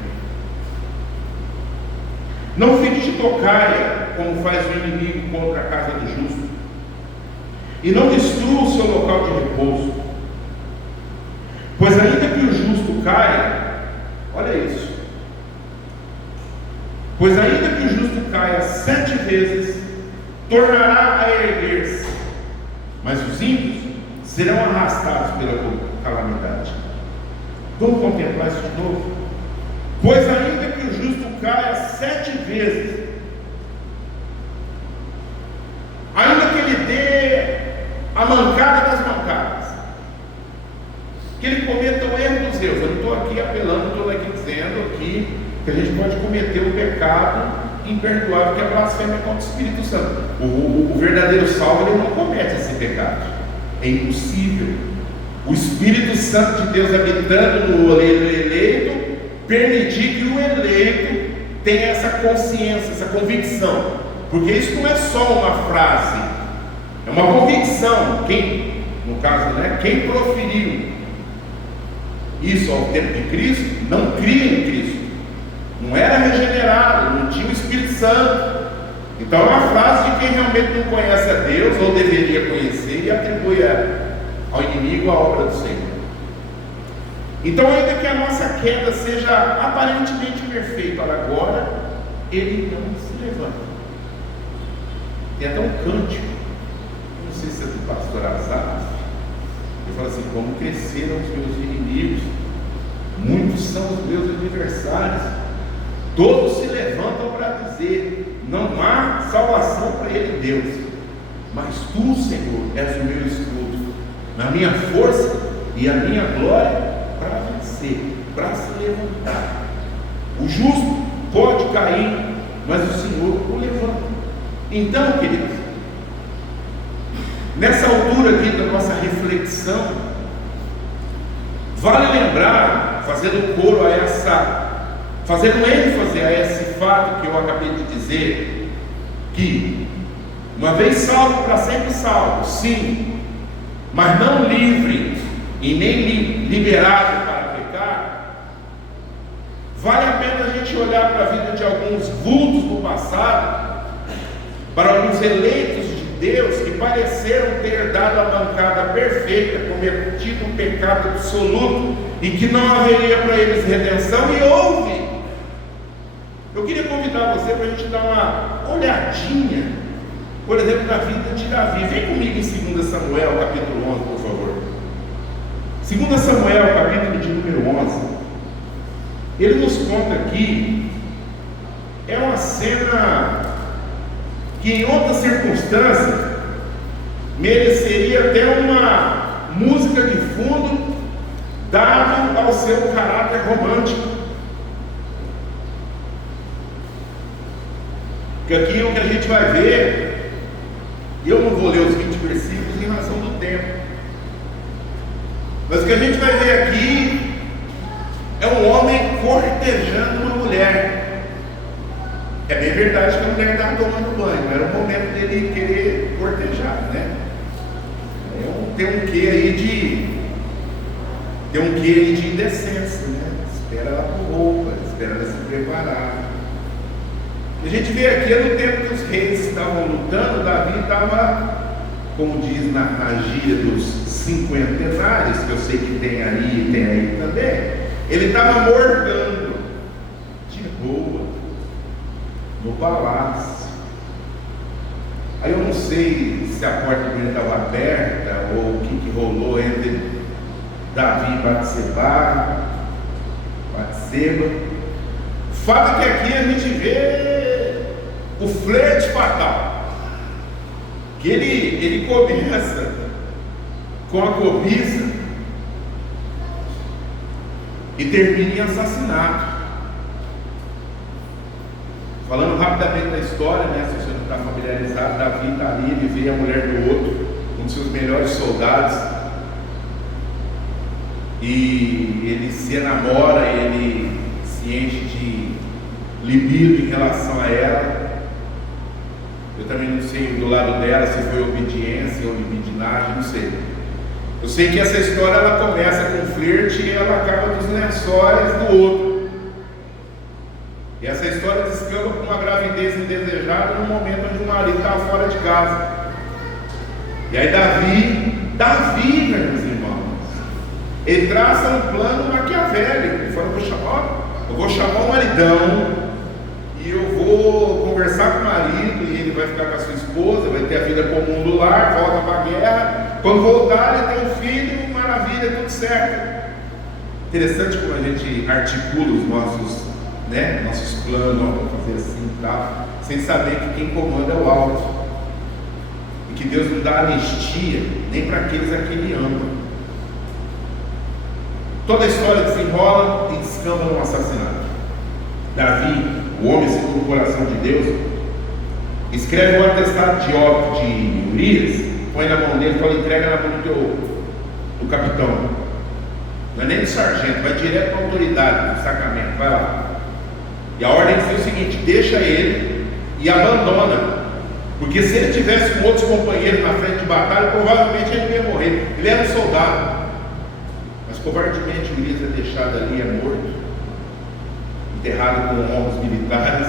Não fique de tocaia, como faz o inimigo contra a casa do justo, e não destrua o seu local de repouso, pois ainda que o justo caia, olha isso, pois ainda que o justo caia 7 vezes, tornará a erguer-se, mas os ímpios serão arrastados pela calamidade. Vamos contemplar isso de novo? Pois ainda que o justo caia 7 vezes, ainda que ele dê a mancada das mancadas, que ele cometa o erro dos erros. Eu não estou aqui apelando, estou aqui dizendo aqui que a gente pode cometer o pecado imperdoável, que é a blasfêmia contra o Espírito Santo. O verdadeiro salvo, ele não comete esse pecado, é impossível. O Espírito Santo de Deus habitando no eleito, permitir que o eleito tenha essa consciência, essa convicção, porque isso não é só uma frase, é uma convicção. Quem, no caso, né, quem proferiu isso ao tempo de Cristo, não cria em Cristo, não era regenerado, não tinha o Espírito Santo. Então é uma frase de quem realmente não conhece a Deus, ou deveria conhecer, e atribui ao inimigo a obra do Senhor. Então, ainda que a nossa queda seja aparentemente perfeita, olha, agora ele não se levanta. Tem até um cântico, não sei se é do pastor Azar, ele fala assim: como cresceram os meus inimigos, muitos são os meus adversários, todos se levantam para dizer: não há salvação para ele, Deus, mas tu, Senhor, és o meu escudo, na minha força e a minha glória para vencer, para se levantar. O justo pode cair, mas o Senhor o levanta. Então, queridos, nessa altura aqui da nossa reflexão, vale lembrar, fazendo coro a fazendo ênfase a esse fato que eu acabei de dizer, que uma vez salvo, para sempre salvo, sim, mas não livre e nem liberado para pecar. Vale a pena a gente olhar para a vida de alguns vultos do passado, para alguns eleitos de Deus que pareceram ter dado a bancada perfeita, cometido um pecado absoluto e que não haveria para eles redenção, e houve. Eu queria convidar você para a gente dar uma olhadinha, por exemplo, na vida de Davi. Vem comigo em 2 Samuel, capítulo 11, por favor. 2 Samuel, capítulo de número 11. Ele nos conta aqui, é uma cena que em outras circunstâncias mereceria até uma música de fundo, dado ao seu caráter romântico. Porque aqui o que a gente vai ver, eu não vou ler os 20 versículos em razão do tempo, mas o que a gente vai ver aqui é um homem cortejando uma mulher. É bem verdade que a mulher estava tomando banho, não era o momento dele querer cortejar, né? Tem um quê aí de indecência, né? Espera ela com roupa, espera ela se preparar. A gente vê aqui, no tempo que os reis estavam lutando, Davi estava, como diz na gíria dos cinquentenários, que eu sei que tem aí e tem aí também, ele estava morgando de boa no palácio. Aí eu não sei se a porta dele estava aberta ou o que rolou entre Davi e Batseba. O fato é que aqui a gente vê o flerte fatal, que ele começa com a cobiça e termina em assassinato. Falando rapidamente da história, né? Se você não está familiarizado, Davi está ali, ele vê a mulher do outro, um dos seus melhores soldados, e ele se enamora, ele se enche de libido em relação a ela. Eu também não sei do lado dela se foi obediência ou libidinagem, não sei. Eu sei que essa história ela começa com flerte e ela acaba nos lençóis do outro. E essa história descamba com uma gravidez indesejada no momento onde o marido estava fora de casa. E aí Davi, meus irmãos, ele traça um plano maquiavélico. Ele fala, eu vou chamar o maridão e eu vou conversar com o marido, e ele vai ficar com a sua esposa, vai ter a vida comum do lar, volta para a guerra. Quando voltar, ele tem um filho, maravilha, tudo certo. Interessante como a gente articula os nossos planos, vamos fazer assim e tal, sem saber que quem comanda é o alto, e que Deus não dá anistia nem para aqueles a quem Ele ama. Toda a história desenrola e descamba num assassinato. Davi, o homem segundo o coração de Deus, escreve o atestado de óbito de Urias, põe na mão dele e fala, entrega na mão do capitão, não é nem do sargento, vai direto para a autoridade do sacramento, vai lá. E a ordem diz o seguinte, deixa ele e abandona, porque se ele tivesse com outros companheiros na frente de batalha, provavelmente ele ia morrer. Ele era um soldado, mas covardemente Urias é deixado ali, é morto, enterrado com honras militares.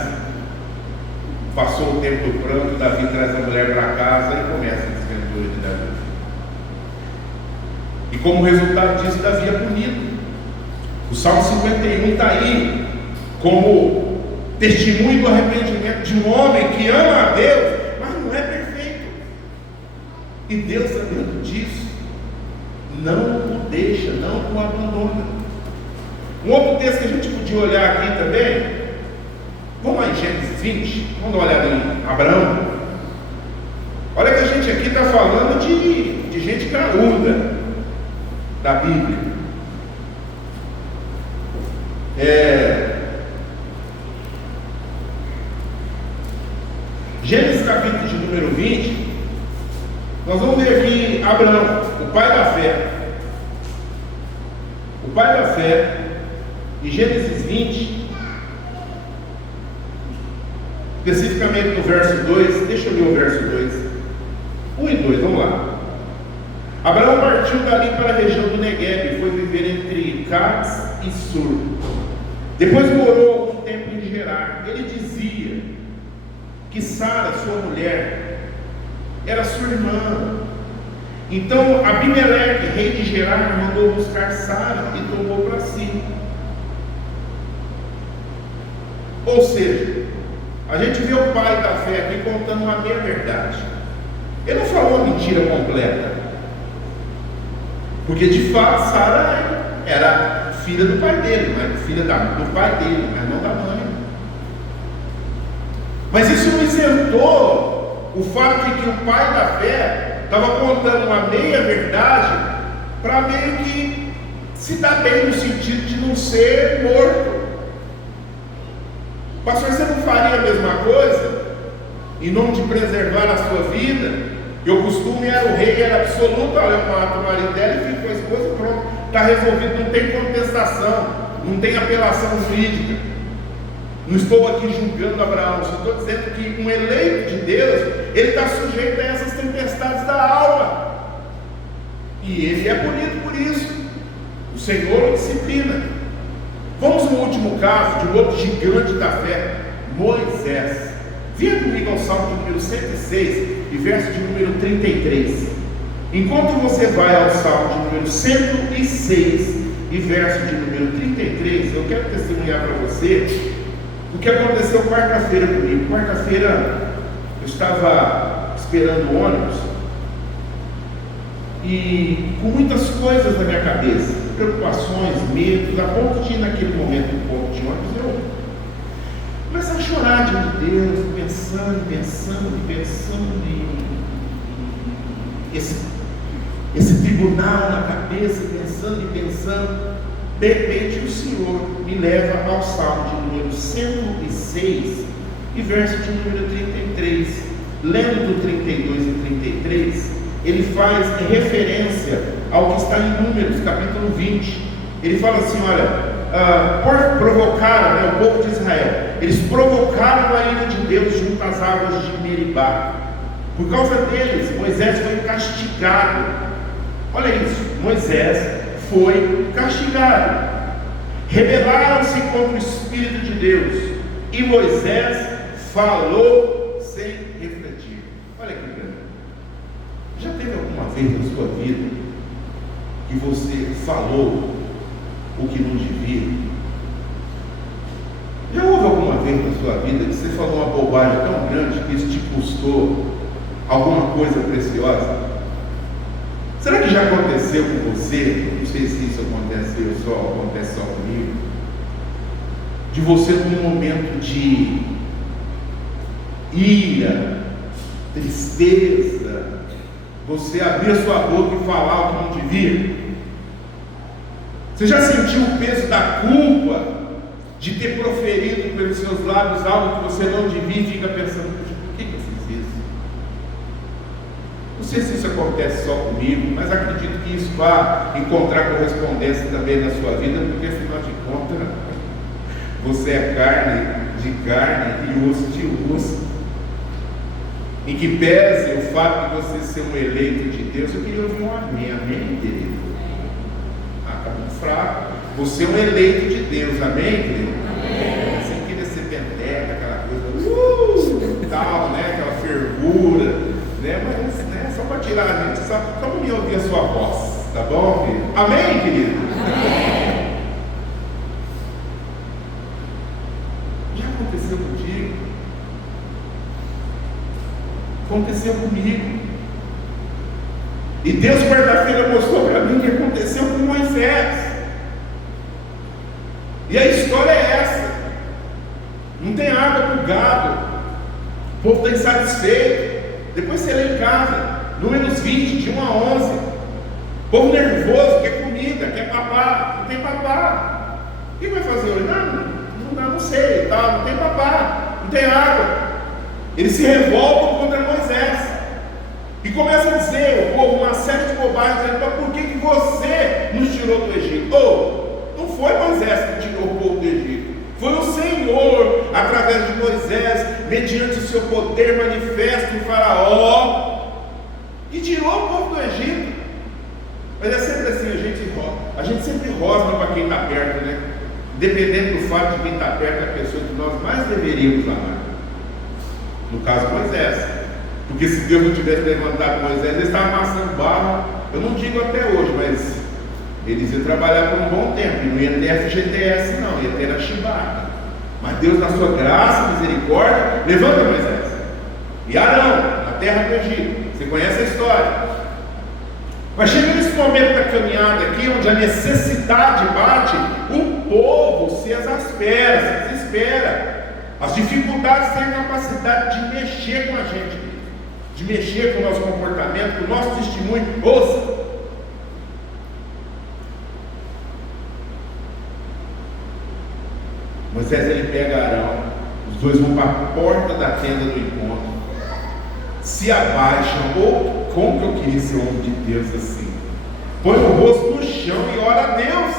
Passou o tempo do pranto, Davi traz a mulher para casa e começa a desventura de Davi. E como resultado disso, Davi é punido. O Salmo 51 está aí como testemunho do arrependimento de um homem que ama a Deus, mas não é perfeito. E Deus, sabendo disso, não o deixa, não o abandona. Um outro texto que a gente podia olhar aqui também, vamos lá em Gênesis 20, vamos dar uma olhada em Abraão. Olha que a gente aqui está falando de gente graúda. da Bíblia. Gênesis capítulo de número 20, nós vamos ver aqui Abraão, o pai da fé. O pai da fé, em Gênesis 20, especificamente no verso 2, deixa eu ler o verso 2, 1 e 2, vamos lá. Abraão partiu dali para a região do Negueb e foi viver entre Cades e Sur. Depois morou algum tempo em Gerar. Ele dizia que Sara, sua mulher, era sua irmã. Então Abimeleque, rei de Gerar, mandou buscar Sara e tomou para si. Ou seja, a gente vê o pai da fé aqui contando uma meia verdade. Ele não falou a mentira completa, porque de fato Sara era filha do pai dele, filha do pai dele, mas não da mãe. Mas isso não isentou o fato de que o pai da fé estava contando uma meia verdade para meio que se dar bem no sentido de não ser morto. Pastor, você não faria a mesma coisa em nome de preservar a sua vida? E o costume era o rei, era absoluto. Olha, eu mato o marido dela e fico com a esposa, pronto, está resolvido, não tem contestação, não tem apelação jurídica. Não estou aqui julgando Abraão, só estou dizendo que um eleito de Deus, ele está sujeito a essas tempestades da alma, e ele é punido por isso. O Senhor o disciplina. Vamos no último caso de um outro gigante da fé, Moisés. Venha comigo ao Salmo de número 106 e verso de número 33. Enquanto você vai ao Salmo de número 106 e verso de número 33, eu quero testemunhar para você o que aconteceu quarta-feira comigo. Quarta-feira eu estava esperando o ônibus e com muitas coisas na minha cabeça, preocupações, medos, a ponto de ir naquele momento no ponto de ônibus eu começo a chorar diante de Deus, pensando em esse tribunal na cabeça, pensando. De repente o Senhor me leva ao Salmo de número 106 e verso de número 33. Lendo do 32 e 33, ele faz referência ao que está em Números, capítulo 20. Ele fala assim, olha, provocaram, o povo de Israel, eles provocaram a ira de Deus junto às águas de Meribá. Por causa deles, Moisés foi castigado. Olha isso, Moisés foi castigado. Rebelaram-se contra o Espírito de Deus, e Moisés falou sem refletir. Olha que grande. Já teve alguma vez na sua vida que você falou o que não devia? Já houve alguma vez na sua vida que você falou uma bobagem tão grande que isso te custou alguma coisa preciosa? Será que já aconteceu com você? Não sei se isso acontece só comigo. De você num momento de ira, tristeza, você abrir a sua boca e falar o que não devia? Você já sentiu o peso da culpa de ter proferido pelos seus lábios algo que você não devia e fica pensando, por que eu fiz isso? Não sei se isso acontece só comigo, mas acredito que isso vai encontrar correspondência também na sua vida, porque afinal de contas, você é carne de carne e osso de osso. Em que pese o fato de você ser um eleito de Deus, eu queria ouvir um amém, querido? Está muito fraco. Você é um eleito de Deus, amém, querido? Amém. Sem querer ser penteca, aquela coisa, tal, né? Aquela fervura, né? Mas, né? Só para tirar a gente, só para me ouvir a sua voz, tá bom, querido? Amém, querido? Amém. Já aconteceu contigo? Aconteceu comigo. E Deus quarta-feira mostrou para mim que aconteceu com Moisés. E a história é essa. Não tem água para o gado. O povo está insatisfeito. Depois você lê em casa, Números 20, de 1 a 11. O povo nervoso, quer comida. vida, quer papá, não tem papá. O que vai fazer hoje? Não sei, tá? Não tem papá, não tem água. Eles se revoltam contra Moisés e começam a dizer, o povo, uma série de bobagens, dizendo, mas por que você nos tirou do Egito? Não foi Moisés que tirou o povo do Egito, foi o Senhor, através de Moisés, mediante o seu poder manifesto em Faraó, que tirou o povo do Egito. Mas é sempre assim, a gente sempre rosna para quem está perto, né? Dependendo do fato de quem está perto, é a pessoa que nós mais deveríamos amar. No caso, Moisés. Porque se Deus não tivesse levantado Moisés, ele estava amassando barro. Eu não digo até hoje, mas eles iam trabalhar por um bom tempo. E não ia ter FGTS não, ia ter a chibata. Mas Deus, na sua graça e misericórdia, levanta Moisés e Arão, na terra do Egito. Você conhece a história. Mas chega nesse momento da caminhada aqui, onde a necessidade bate, o povo se exaspera, se desespera. As dificuldades têm a capacidade de mexer com a gente, de mexer com o nosso comportamento, com o nosso testemunho. Ouça! Moisés, ele pega Arão, os dois vão para a porta da tenda do encontro, se abaixam, como que eu queria ser homem de Deus assim, põe o rosto no chão e ora a Deus.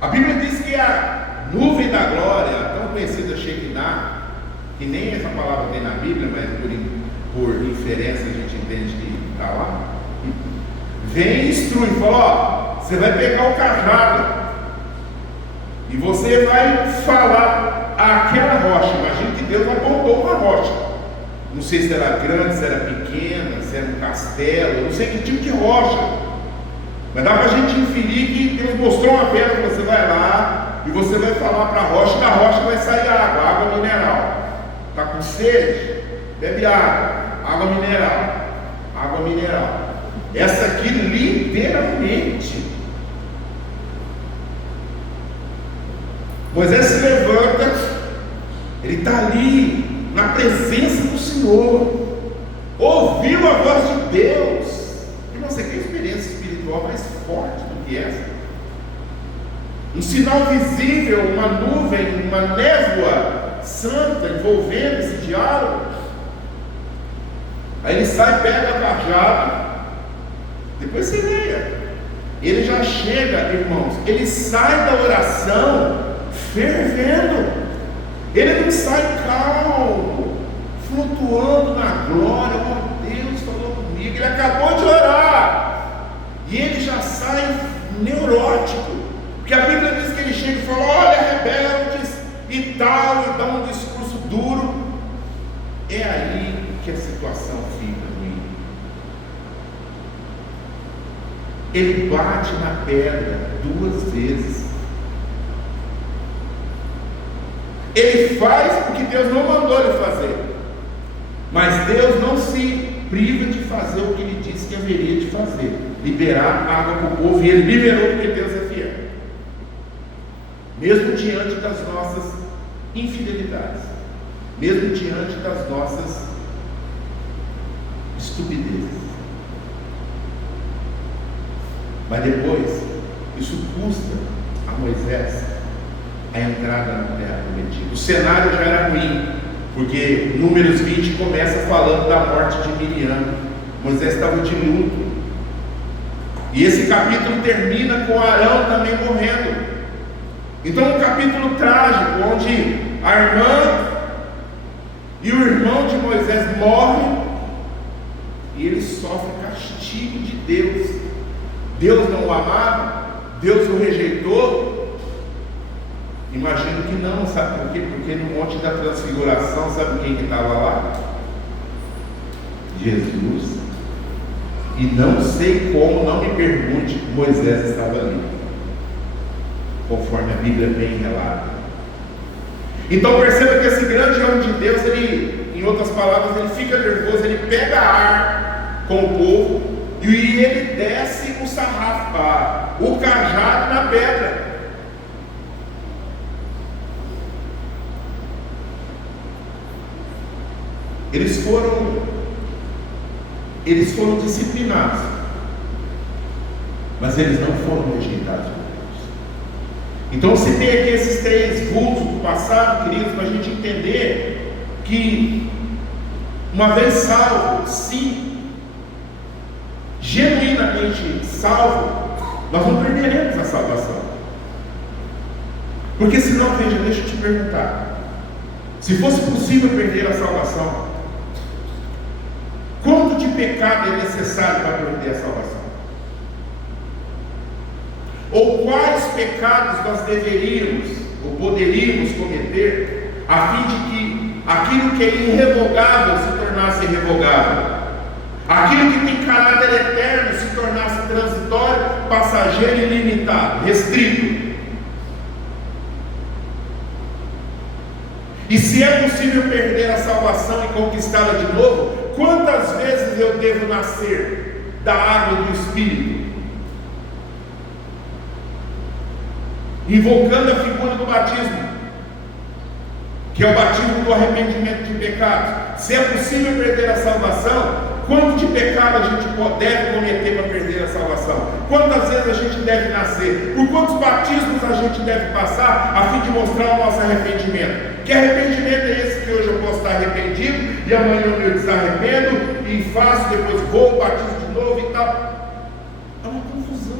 A Bíblia diz que a nuvem da glória, a tão conhecida Shekinah, que nem essa palavra tem na Bíblia, mas por inferência a gente entende que está lá, vem e instrui, fala, você vai pegar o cajado e você vai falar àquela rocha. Imagina que Deus apontou uma rocha, não sei se era grande, se era pequena, se era um castelo, não sei que tipo de rocha, mas dá para a gente inferir que Deus mostrou uma pedra. Você vai lá e você vai falar para a rocha, e da rocha vai sair água mineral. Está com sede? Bebe água mineral. Essa aqui literalmente. Moisés se levanta, ele está ali na presença do Senhor, ouviu a voz de Deus. E você quer experiência espiritual mais forte do que essa? Um sinal visível, uma nuvem, uma névoa santa envolvendo esse diálogo. Aí ele sai, pega a cajado, depois você leia. Ele já chega, irmãos, ele sai da oração fervendo. Ele não sai calmo, flutuando na glória. Oh, Deus falou comigo. Ele acabou de orar e ele já sai neurótico, porque a Bíblia diz que ele chega e fala: olha, rebeldes e tal, e dá um discurso duro. É aí que a situação fica ruim. Ele bate na pedra 2 vezes. Ele faz o que Deus não mandou ele fazer, mas Deus não se priva de fazer o que ele disse que haveria de fazer: liberar água para o povo. E ele liberou, porque Deus é fiel, mesmo diante das nossas infidelidades, mesmo diante das nossas estupidezes. Mas depois, isso custa a Moisés a entrada na terra prometida. O cenário já era ruim, porque Números 20 começa falando da morte de Miriam. Moisés estava de luto, e esse capítulo termina com Arão também morrendo. Então, um capítulo trágico, onde a irmã e o irmão de Moisés morrem, e ele sofre castigo de Deus. Deus não o amava, Deus o rejeitou. Imagino que não, sabe por quê? Porque no Monte da Transfiguração, sabe quem que estava lá? Jesus. E não sei como, não me pergunte, Moisés estava ali, conforme a Bíblia bem relata. Então perceba que esse grande homem de Deus, ele, em outras palavras, ele fica nervoso, ele pega ar com o povo e ele desce o sarrafo, o cajado na pedra. Eles foram disciplinados, mas eles não foram rejeitados por Deus. Então se tem aqui esses três vultos do passado, queridos, para a gente entender que uma vez salvo, sim, genuinamente salvo, nós não perderemos a salvação. Porque senão, veja, deixa eu te perguntar, se fosse possível perder a salvação, quanto de pecado é necessário para perder a salvação? Ou quais pecados nós deveríamos ou poderíamos cometer a fim de que aquilo que é irrevogável se tornasse irrevogável, aquilo que tem caráter eterno se tornasse transitório, passageiro e limitado, restrito? E se é possível perder a salvação e conquistá-la de novo, quantas vezes eu devo nascer da água e do Espírito? Invocando a figura do batismo, que é o batismo do arrependimento de pecados. Se é possível perder a salvação, quanto de pecado a gente deve cometer para perder a salvação? Quantas vezes a gente deve nascer? Por quantos batismos a gente deve passar a fim de mostrar o nosso arrependimento? Que arrependimento é esse que hoje eu posso estar arrependido e amanhã eu me desarrependo e faço, depois vou, batizo de novo e tal? É uma confusão.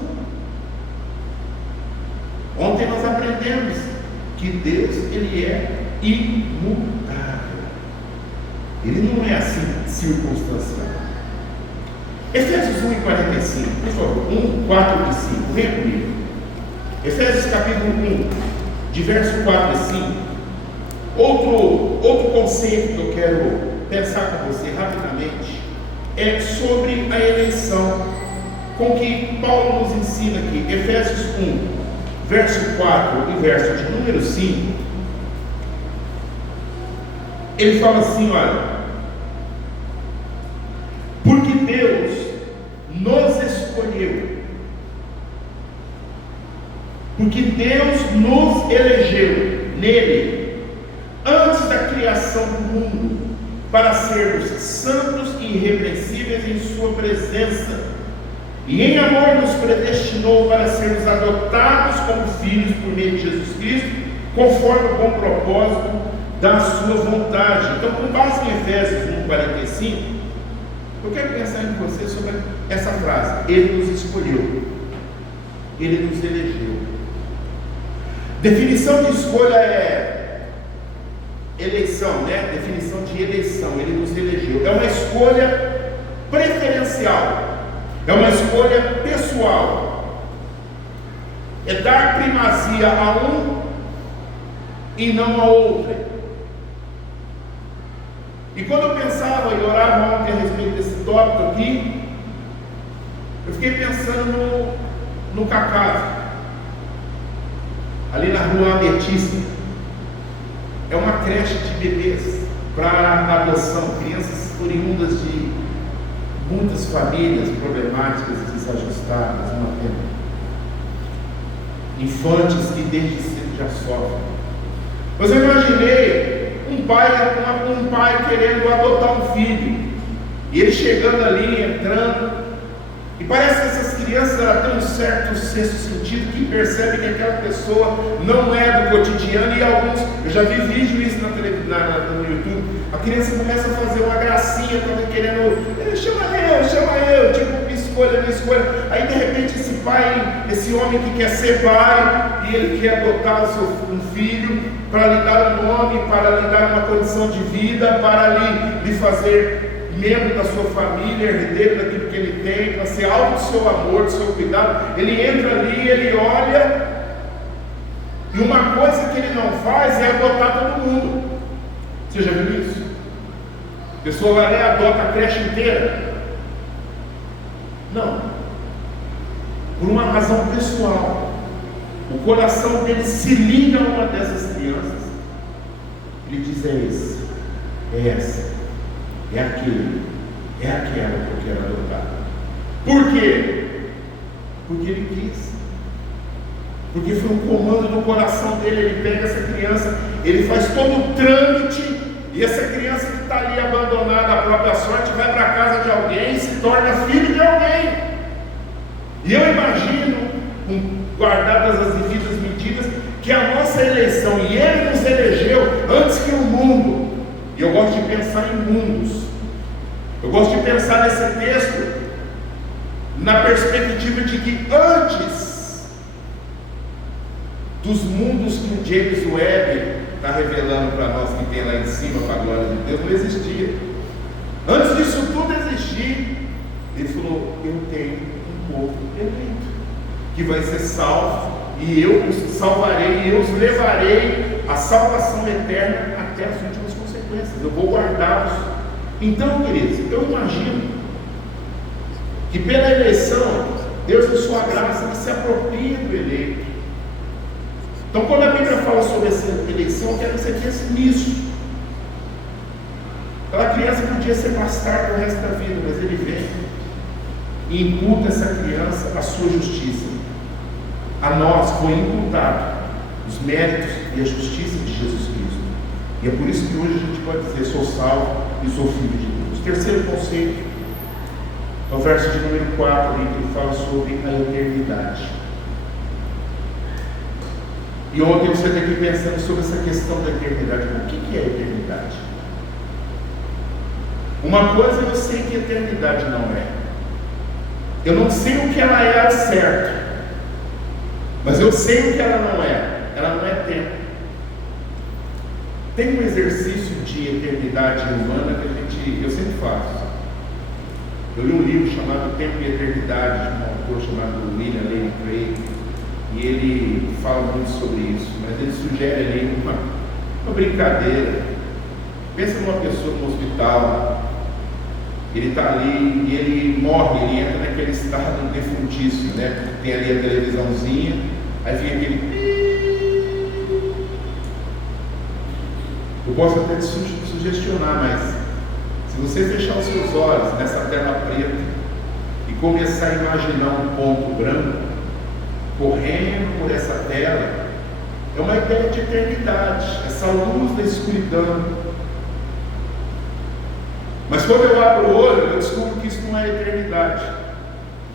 Ontem nós aprendemos que Deus, Ele é imutável. Ele não é assim circunstancial. Efésios 1:45, por favor, 1:4 e 5, venha comigo. Efésios capítulo 1, de verso 4 e 5. Outro conceito que eu quero pensar com você rapidamente é sobre a eleição, com que Paulo nos ensina aqui. Efésios 1, verso 4 e verso de número 5. Ele fala assim, olha: porque Deus nos escolheu, porque Deus nos elegeu nele, antes da criação do mundo, para sermos santos e irrepreensíveis em sua presença, e em amor nos predestinou para sermos adotados como filhos por meio de Jesus Cristo, conforme o bom propósito da sua vontade. Então, com base em Efésios 1:45, eu quero pensar em você sobre essa frase: Ele nos escolheu, Ele nos elegeu. Definição de escolha é eleição, né? Definição de eleição: Ele nos elegeu. É uma escolha preferencial, é uma escolha pessoal, é dar primazia a um e não a outro. E quando eu pensava e orava ontem a respeito desse tópico aqui, eu fiquei pensando no Cacavo, ali na rua Ametista. É uma creche de bebês para adoção, crianças oriundas de muitas famílias problemáticas, desajustadas, uma pena. Infantes que desde cedo já sofrem. Mas eu imaginei um pai querendo adotar um filho, e ele chegando ali, entrando, e parece que essas crianças têm um certo sexto sentido, que percebe que aquela pessoa não é do cotidiano. E alguns, eu já vi vídeo isso no YouTube, a criança começa a fazer uma gracinha, quando querendo, chama eu, tipo, me escolha. Aí de repente esse pai, esse homem que quer ser pai, e ele quer adotar um filho, para lhe dar um nome, para lhe dar uma condição de vida, para lhe fazer membro da sua família, herdeiro daquilo que ele tem, para ser alvo do seu amor, do seu cuidado. Ele entra ali, ele olha, e uma coisa que ele não faz é adotar todo mundo. Você já viu isso? A pessoa vai lá e adota a creche inteira. Não. Por uma razão pessoal. O coração dele se liga a uma dessas crianças. Ele diz: é esse, é essa, é aquele, é aquela que eu quero adotar. Por quê? Porque ele quis. Porque foi um comando do coração dele. Ele pega essa criança, ele faz todo o trâmite, e essa criança que está ali abandonada à própria sorte vai para a casa de alguém e se torna filho de alguém. E eu imagino, guardadas as devidas medidas, que a nossa eleição, e Ele nos elegeu antes que o mundo. E eu gosto de pensar em mundos. Eu gosto de pensar nesse texto na perspectiva de que antes dos mundos que o James Webb está revelando para nós, que tem lá em cima, para a glória de Deus, não existia. Antes disso tudo existir, Ele falou: eu tenho um povo eleito, que vai ser salvo, e eu os salvarei, e eu os levarei à salvação eterna até as últimas consequências. Eu vou guardá-los. Então, queridos, eu imagino que pela eleição, Deus, em sua graça, Ele se apropria do eleito. Então, quando a Bíblia fala sobre essa eleição, eu quero que você pense nisso. Aquela criança podia ser bastarda o resto da vida, mas Ele vem e imputa essa criança a sua justiça. A nós foi imputado os méritos e a justiça de Jesus Cristo. E é por isso que hoje a gente pode dizer: sou salvo e sou filho de Deus. Terceiro conceito, é o verso de número 4, ali, que ele fala sobre a eternidade. E ontem você está aqui pensando sobre essa questão da eternidade. O que é a eternidade? Uma coisa eu sei que a eternidade não é. Eu não sei o que ela é ao certo, mas eu sei o que ela não é. Ela não é tempo. Tem um exercício de eternidade humana que eu sempre faço. Eu li um livro chamado Tempo e Eternidade, de um autor chamado William Lane Craig, e ele fala muito sobre isso, mas ele sugere ali uma brincadeira. Pensa numa pessoa no hospital, ele está ali e ele morre, ele entra naquele estado defuntício, né? Tem ali a televisãozinha, aí fica aquele... Eu posso até te sugestionar, mas se você fechar os seus olhos nessa tela preta e começar a imaginar um ponto branco correndo por essa tela, é uma ideia de eternidade, essa luz da escuridão. Mas quando eu abro o olho, eu descubro que isso não é eternidade,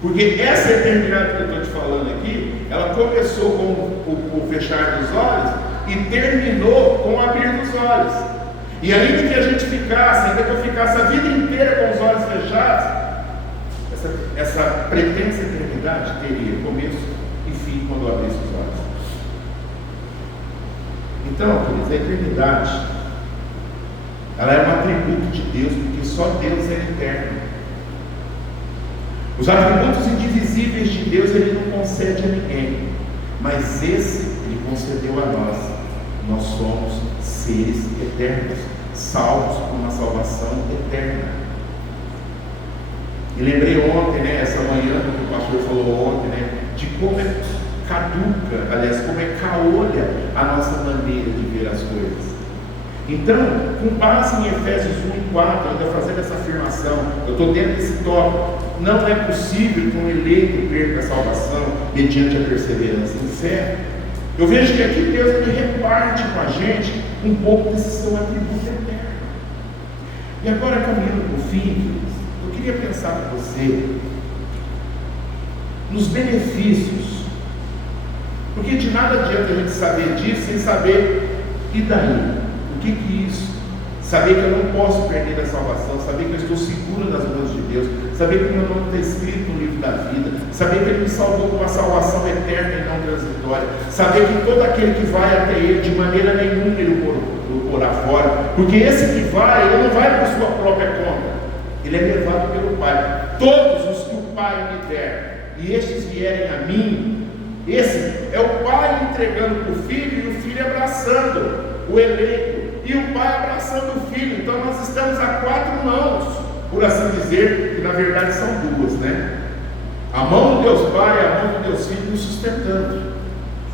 porque essa eternidade que eu estou te falando aqui, ela começou com o fechar dos olhos e terminou com o abrir dos olhos. E ainda que a gente ficasse, ainda que eu ficasse a vida inteira com os olhos fechados, essa pretensa eternidade teria começo e fim quando eu abrisse os olhos. Então, queridos, a eternidade, ela é um atributo de Deus, porque só Deus é eterno. Os atributos indivisíveis de Deus Ele não concede a ninguém, mas esse Ele concedeu a nós. Nós somos seres eternos, salvos por uma salvação eterna. E lembrei ontem, né, essa manhã, que o pastor falou ontem, né, de como é caduca, aliás, como é caolha a nossa maneira de ver as coisas. Então, com base em Efésios 1 e 4, ainda fazendo essa afirmação, eu estou dentro desse tópico: não é possível que um eleito perca a salvação mediante a perseverança em fé. Eu vejo que aqui Deus ele reparte com a gente um pouco desse seu atributo eterno. E agora, caminhando para o fim, eu queria pensar com você nos benefícios, porque de nada adianta a gente saber disso sem saber e daí. O que é isso? Saber que eu não posso perder a salvação, saber que eu estou seguro nas mãos de Deus, saber que o meu nome está escrito no livro da vida, saber que Ele me salvou com uma salvação eterna e não transitória, saber que todo aquele que vai até Ele, de maneira nenhuma Ele o porá fora, porque esse que vai, ele não vai por sua própria conta, ele é levado pelo Pai. Todos os que o Pai me der, e estes vierem a mim, esse é o Pai entregando para o Filho, e o Filho abraçando o eleito, e o Pai abraçando o Filho. Então nós estamos a quatro mãos, por assim dizer, que na verdade são duas, né? A mão do Deus Pai e a mão do Deus Filho nos sustentando.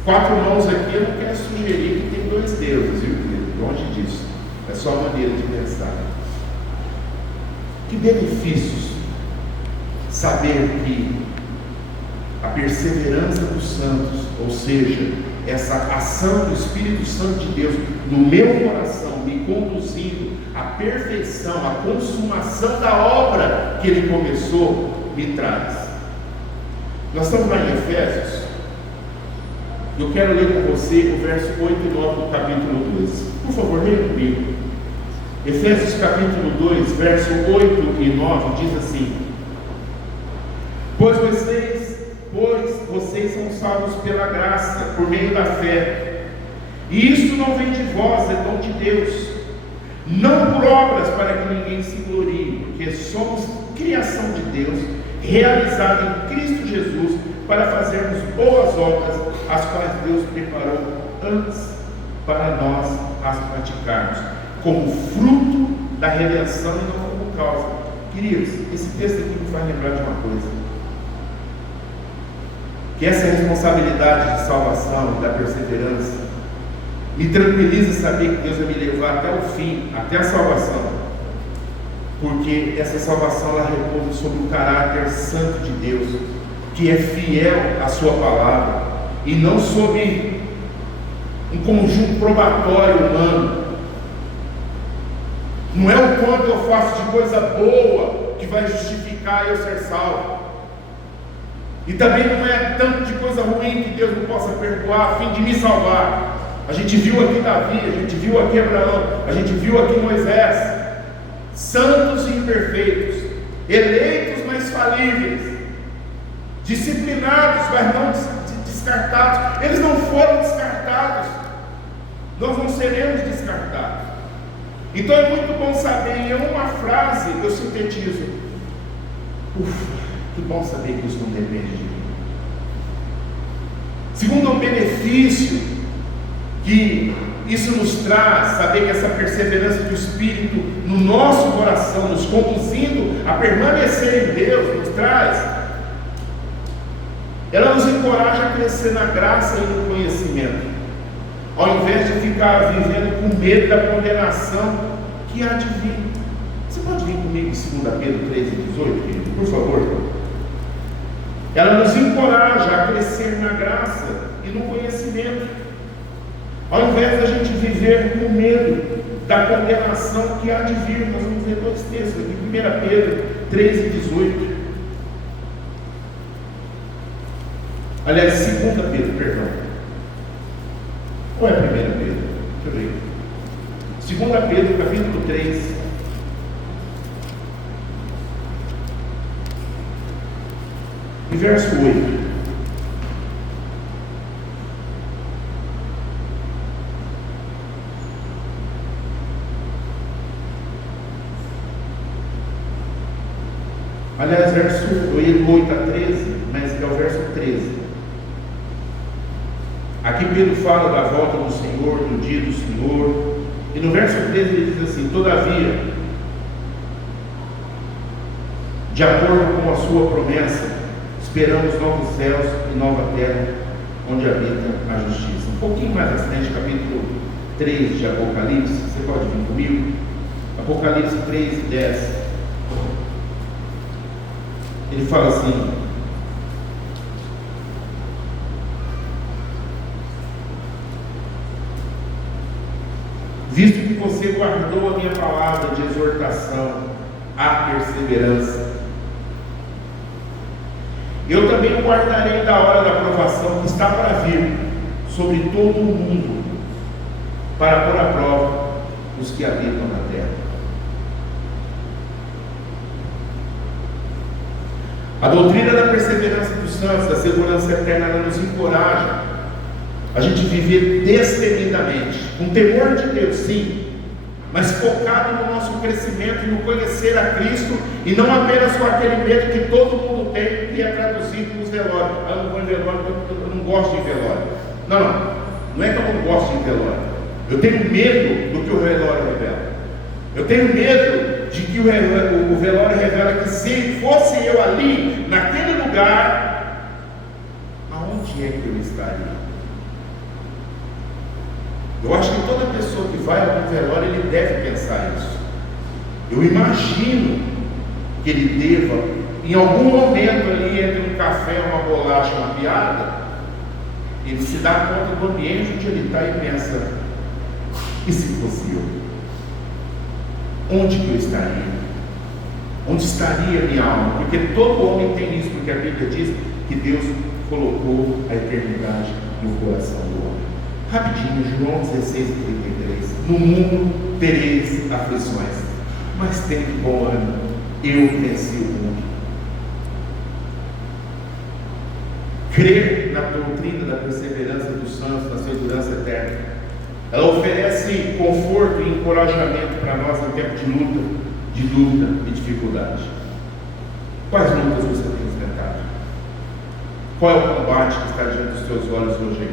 Quatro mãos aqui eu não quero sugerir que tem dois deuses, viu, querido? Longe disso, é só a maneira de pensar. Que benefícios saber que a perseverança dos santos, ou seja, essa ação do Espírito Santo de Deus no meu coração, me conduzindo à perfeição, à consumação da obra que Ele começou, me traz. Nós estamos lá em Efésios. Eu quero ler com você o verso 8 e 9 do capítulo 2. Por favor, leia comigo. Efésios capítulo 2, verso 8 e 9 diz assim: Pois vocês são salvos pela graça, por meio da fé. E isso não vem de vós, é dom de Deus, não por obras para que ninguém se glorie, porque somos criação de Deus, realizada em Cristo Jesus, para fazermos boas obras, as quais Deus preparou antes para nós as praticarmos, como fruto da redenção e não como causa. Queridos, esse texto aqui me faz lembrar de uma coisa: que essa responsabilidade de salvação, da perseverança, me tranquiliza saber que Deus vai me levar até o fim, até a salvação, porque essa salvação ela repousa sobre o caráter santo de Deus, que é fiel à sua palavra, e não sobre um conjunto probatório humano. Não é o quanto eu faço de coisa boa que vai justificar eu ser salvo, e também não é tanto de coisa ruim que Deus não possa perdoar a fim de me salvar. A gente viu aqui Davi, a gente viu aqui Abraão, a gente viu aqui Moisés, santos e imperfeitos, eleitos mas falíveis, disciplinados mas não descartados. Eles não foram descartados, nós não seremos descartados. Então é muito bom saber, em uma frase eu sintetizo: que bom saber que isso não depende de mim. Segundo um benefício que isso nos traz, saber que essa perseverança do Espírito no nosso coração, nos conduzindo a permanecer em Deus, nos traz, ela nos encoraja a crescer na graça e no conhecimento, ao invés de ficar vivendo com medo da condenação que há de vir. Você pode vir comigo em 2 Pedro 3 e 18, querido, por favor? Ela nos encoraja a crescer na graça e no conhecimento, ao invés da gente viver com medo da condenação que há de vir. Nós vamos ver dois textos aqui, 1 Pedro 3 e 18. Aliás, 2 Pedro, perdão. Qual é 1 Pedro? Deixa eu ver. 2 Pedro, capítulo 3. E verso 8. Aliás, verso 8 a 13, mas é o verso 13. Aqui Pedro fala da volta do Senhor, do dia do Senhor. E no verso 13 ele diz assim: Todavia, de acordo com a sua promessa, esperamos novos céus e nova terra, onde habita a justiça. Um pouquinho mais à frente, capítulo 3 de Apocalipse, você pode vir comigo? Apocalipse 3 e 10. Ele fala assim: visto que você guardou a minha palavra de exortação à perseverança, eu também o guardarei da hora da provação que está para vir sobre todo o mundo, para pôr à prova os que habitam na terra. A doutrina da perseverança dos santos, da segurança eterna, ela nos encoraja a gente viver destemidamente, com temor de Deus, sim, mas focado no nosso crescimento e no conhecer a Cristo, e não apenas com aquele medo que todo mundo tem, que é traduzido nos velórios. Eu não vou em velório, eu não gosto de velório. Não é que eu não gosto de velório. Eu tenho medo do que o velório revela. Eu tenho medo de que o velório revela que se fosse eu ali, naquele lugar, aonde é que eu estaria? Eu acho que toda pessoa que vai ao velório, ele deve pensar isso. Eu imagino que ele deva, em algum momento ali, entre um café, uma bolacha, uma piada, ele se dá conta do ambiente onde ele está e pensa: e se fosse eu? Onde que eu estaria? Onde estaria minha alma? Porque todo homem tem isso, porque a Bíblia diz que Deus colocou a eternidade no coração do homem. Rapidinho, João 16:33. No mundo tereis aflições, mas tende bom ânimo, eu venci o mundo. Crer na doutrina da perseverança dos santos, na segurança eterna, ela oferece conforto e encorajamento para nós no tempo de luta, de dúvida e dificuldade. Quais lutas você tem enfrentado? Qual é o combate que está diante dos teus olhos hoje?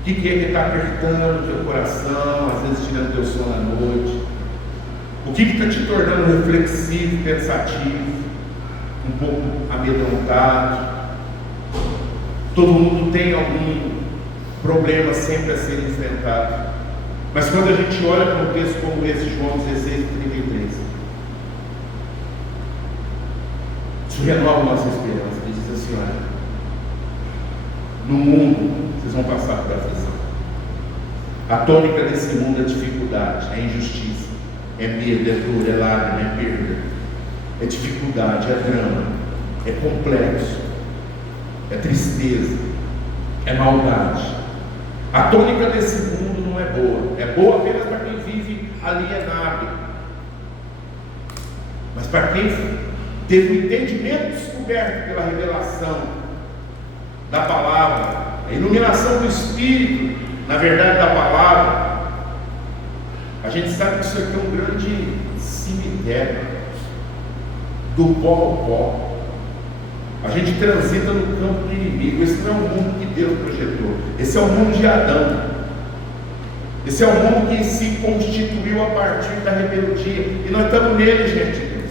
O que é que está apertando o teu coração, às vezes tirando teu sono à noite? O que está te tornando reflexivo, pensativo, um pouco amedrontado? Todo mundo tem algum problema sempre a ser enfrentado. Mas quando a gente olha para um texto como esse, João 16:33, isso renova a nossa esperança. Ele diz assim: olha, no mundo vocês vão passar por aflição. A tônica desse mundo é dificuldade, é injustiça, é medo, é dor, é lágrima, é perda, é dificuldade, é drama, é complexo, é tristeza, é maldade. A tônica desse mundo não é boa. É boa apenas para quem vive alienado. Mas para quem teve o entendimento descoberto pela revelação da palavra, a iluminação do Espírito, na verdade da palavra, a gente sabe que isso aqui é um grande cemitério, do pó ao pó. A gente transita no campo do inimigo. Esse não é o mundo que Deus projetou. Esse é o mundo de Adão. Esse é o mundo que se constituiu a partir da rebeldia. E nós estamos nele, gente de Deus.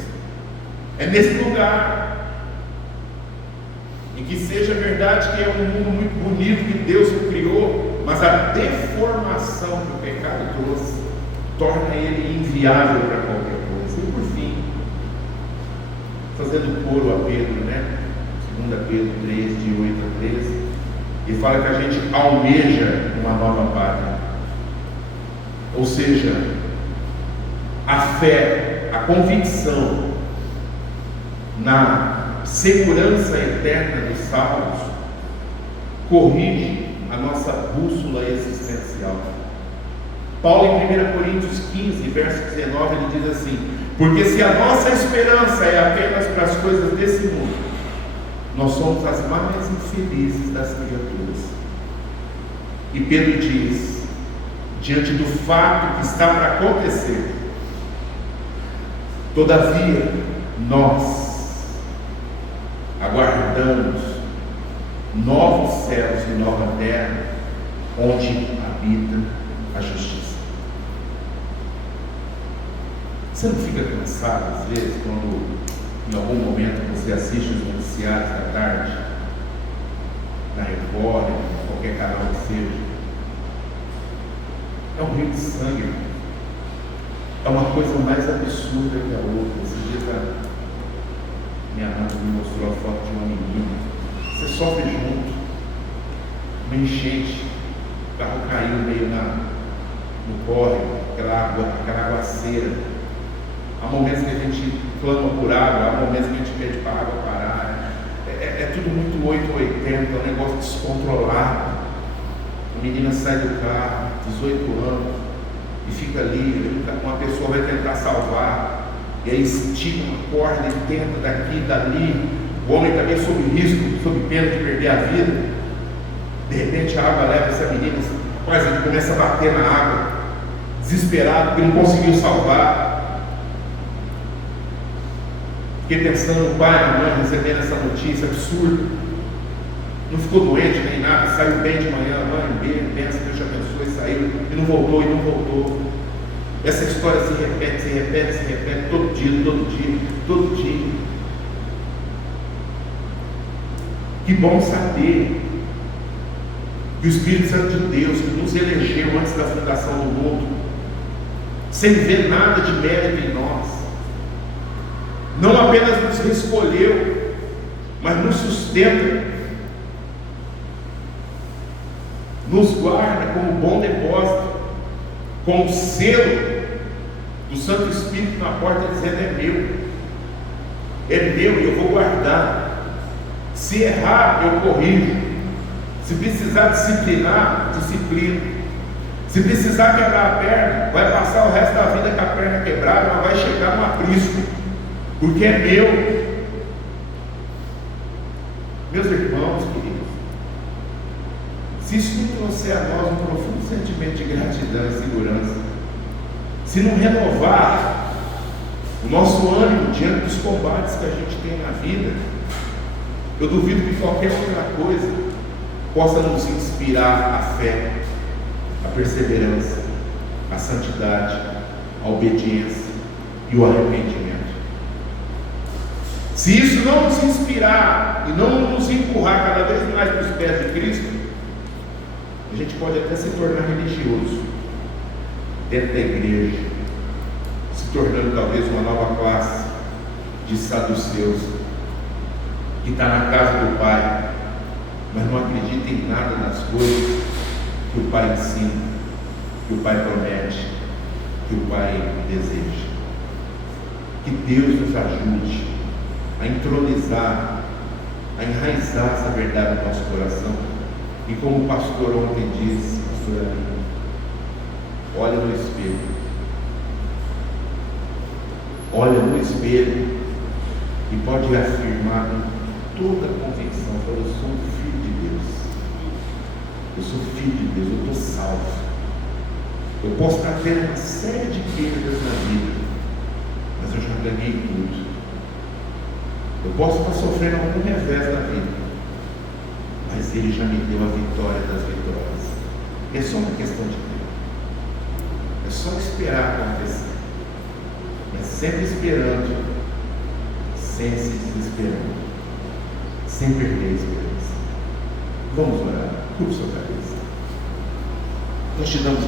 É nesse lugar. E que seja verdade que é um mundo muito bonito que Deus criou, mas a deformação que o pecado trouxe torna ele inviável para qualquer coisa. E por fim, fazendo coro a Pedro, né? 2 Pedro 3, de 8 a 13, e fala que a gente almeja uma nova pátria. Ou seja, a fé, a convicção na segurança eterna dos salvos corrige a nossa bússola existencial. Paulo, em 1 Coríntios 15, verso 19, ele diz assim: porque se a nossa esperança é apenas para as coisas desse mundo, nós somos as mais infelizes das criaturas. E Pedro diz, diante do fato que está para acontecer, todavia nós aguardamos novos céus e nova terra, onde habita a justiça. Você não fica cansado às vezes quando em algum momento você assiste os noticiários da tarde, na Record, em qualquer canal que seja? É um rio de sangue, irmão. É uma coisa mais absurda que a outra. Esses dias minha mãe me mostrou a foto de uma menina. Você sofre junto, uma enchente, o carro caiu meio no córrego, aquela aguaceira. Há momentos que a gente clama por água, há momentos que a gente pede para a água parar. É tudo muito 880, é um negócio descontrolado. A menina sai do carro, 18 anos, e fica ali, uma pessoa vai tentar salvar, e aí estica uma corda e tenta daqui e dali. O homem também sob risco, sob pena de perder a vida. De repente a água leva essa menina, quase ele começa a bater na água, desesperado, porque não conseguiu salvar. Fiquei pensando, o pai e a mãe recebendo essa notícia absurda, não ficou doente nem nada, saiu bem de manhã, mãe, pensa, Deus te abençoe, saiu, e não voltou. Essa história se repete, todo dia. Que bom saber que o Espírito Santo de Deus, que nos elegeu antes da fundação do mundo, sem ver nada de mérito em nós, não apenas nos escolheu, mas nos sustenta, nos guarda como bom depósito, com o selo do Santo Espírito na porta, dizendo: é meu e eu vou guardar. Se errar, eu corrijo. Se precisar disciplinar, disciplino. Se precisar quebrar a perna, vai passar o resto da vida com a perna quebrada, mas vai chegar no aprisco, porque é meu. Meus irmãos queridos, se isso não trouxer a nós um profundo sentimento de gratidão e segurança, se não renovar o nosso ânimo diante dos combates que a gente tem na vida, eu duvido que qualquer outra coisa possa nos inspirar a fé, a perseverança, a santidade, a obediência e o arrependimento. Se isso não nos inspirar e não nos empurrar cada vez mais para os pés de Cristo, a gente pode até se tornar religioso dentro da igreja, se tornando talvez uma nova classe de saduceus que está na casa do Pai, mas não acredita em nada nas coisas que o Pai ensina, que o Pai promete, que o Pai deseja. Que Deus nos ajude a entronizar, a enraizar essa verdade no nosso coração. E como o pastor ontem disse, pastor amigo, olha no espelho. Olha no espelho e pode afirmar com toda a convicção: eu sou um filho de Deus. Eu sou filho de Deus, eu estou salvo. Eu posso estar tendo uma série de perdas na vida, mas eu já ganhei tudo. Eu posso estar sofrendo algum revés na vida, mas Ele já me deu a vitória das vitórias. É só uma questão de tempo. É só esperar acontecer. Mas sempre esperando, sem se desesperando, sem perder a esperança. Vamos orar. Curva sua cabeça. Nós te damos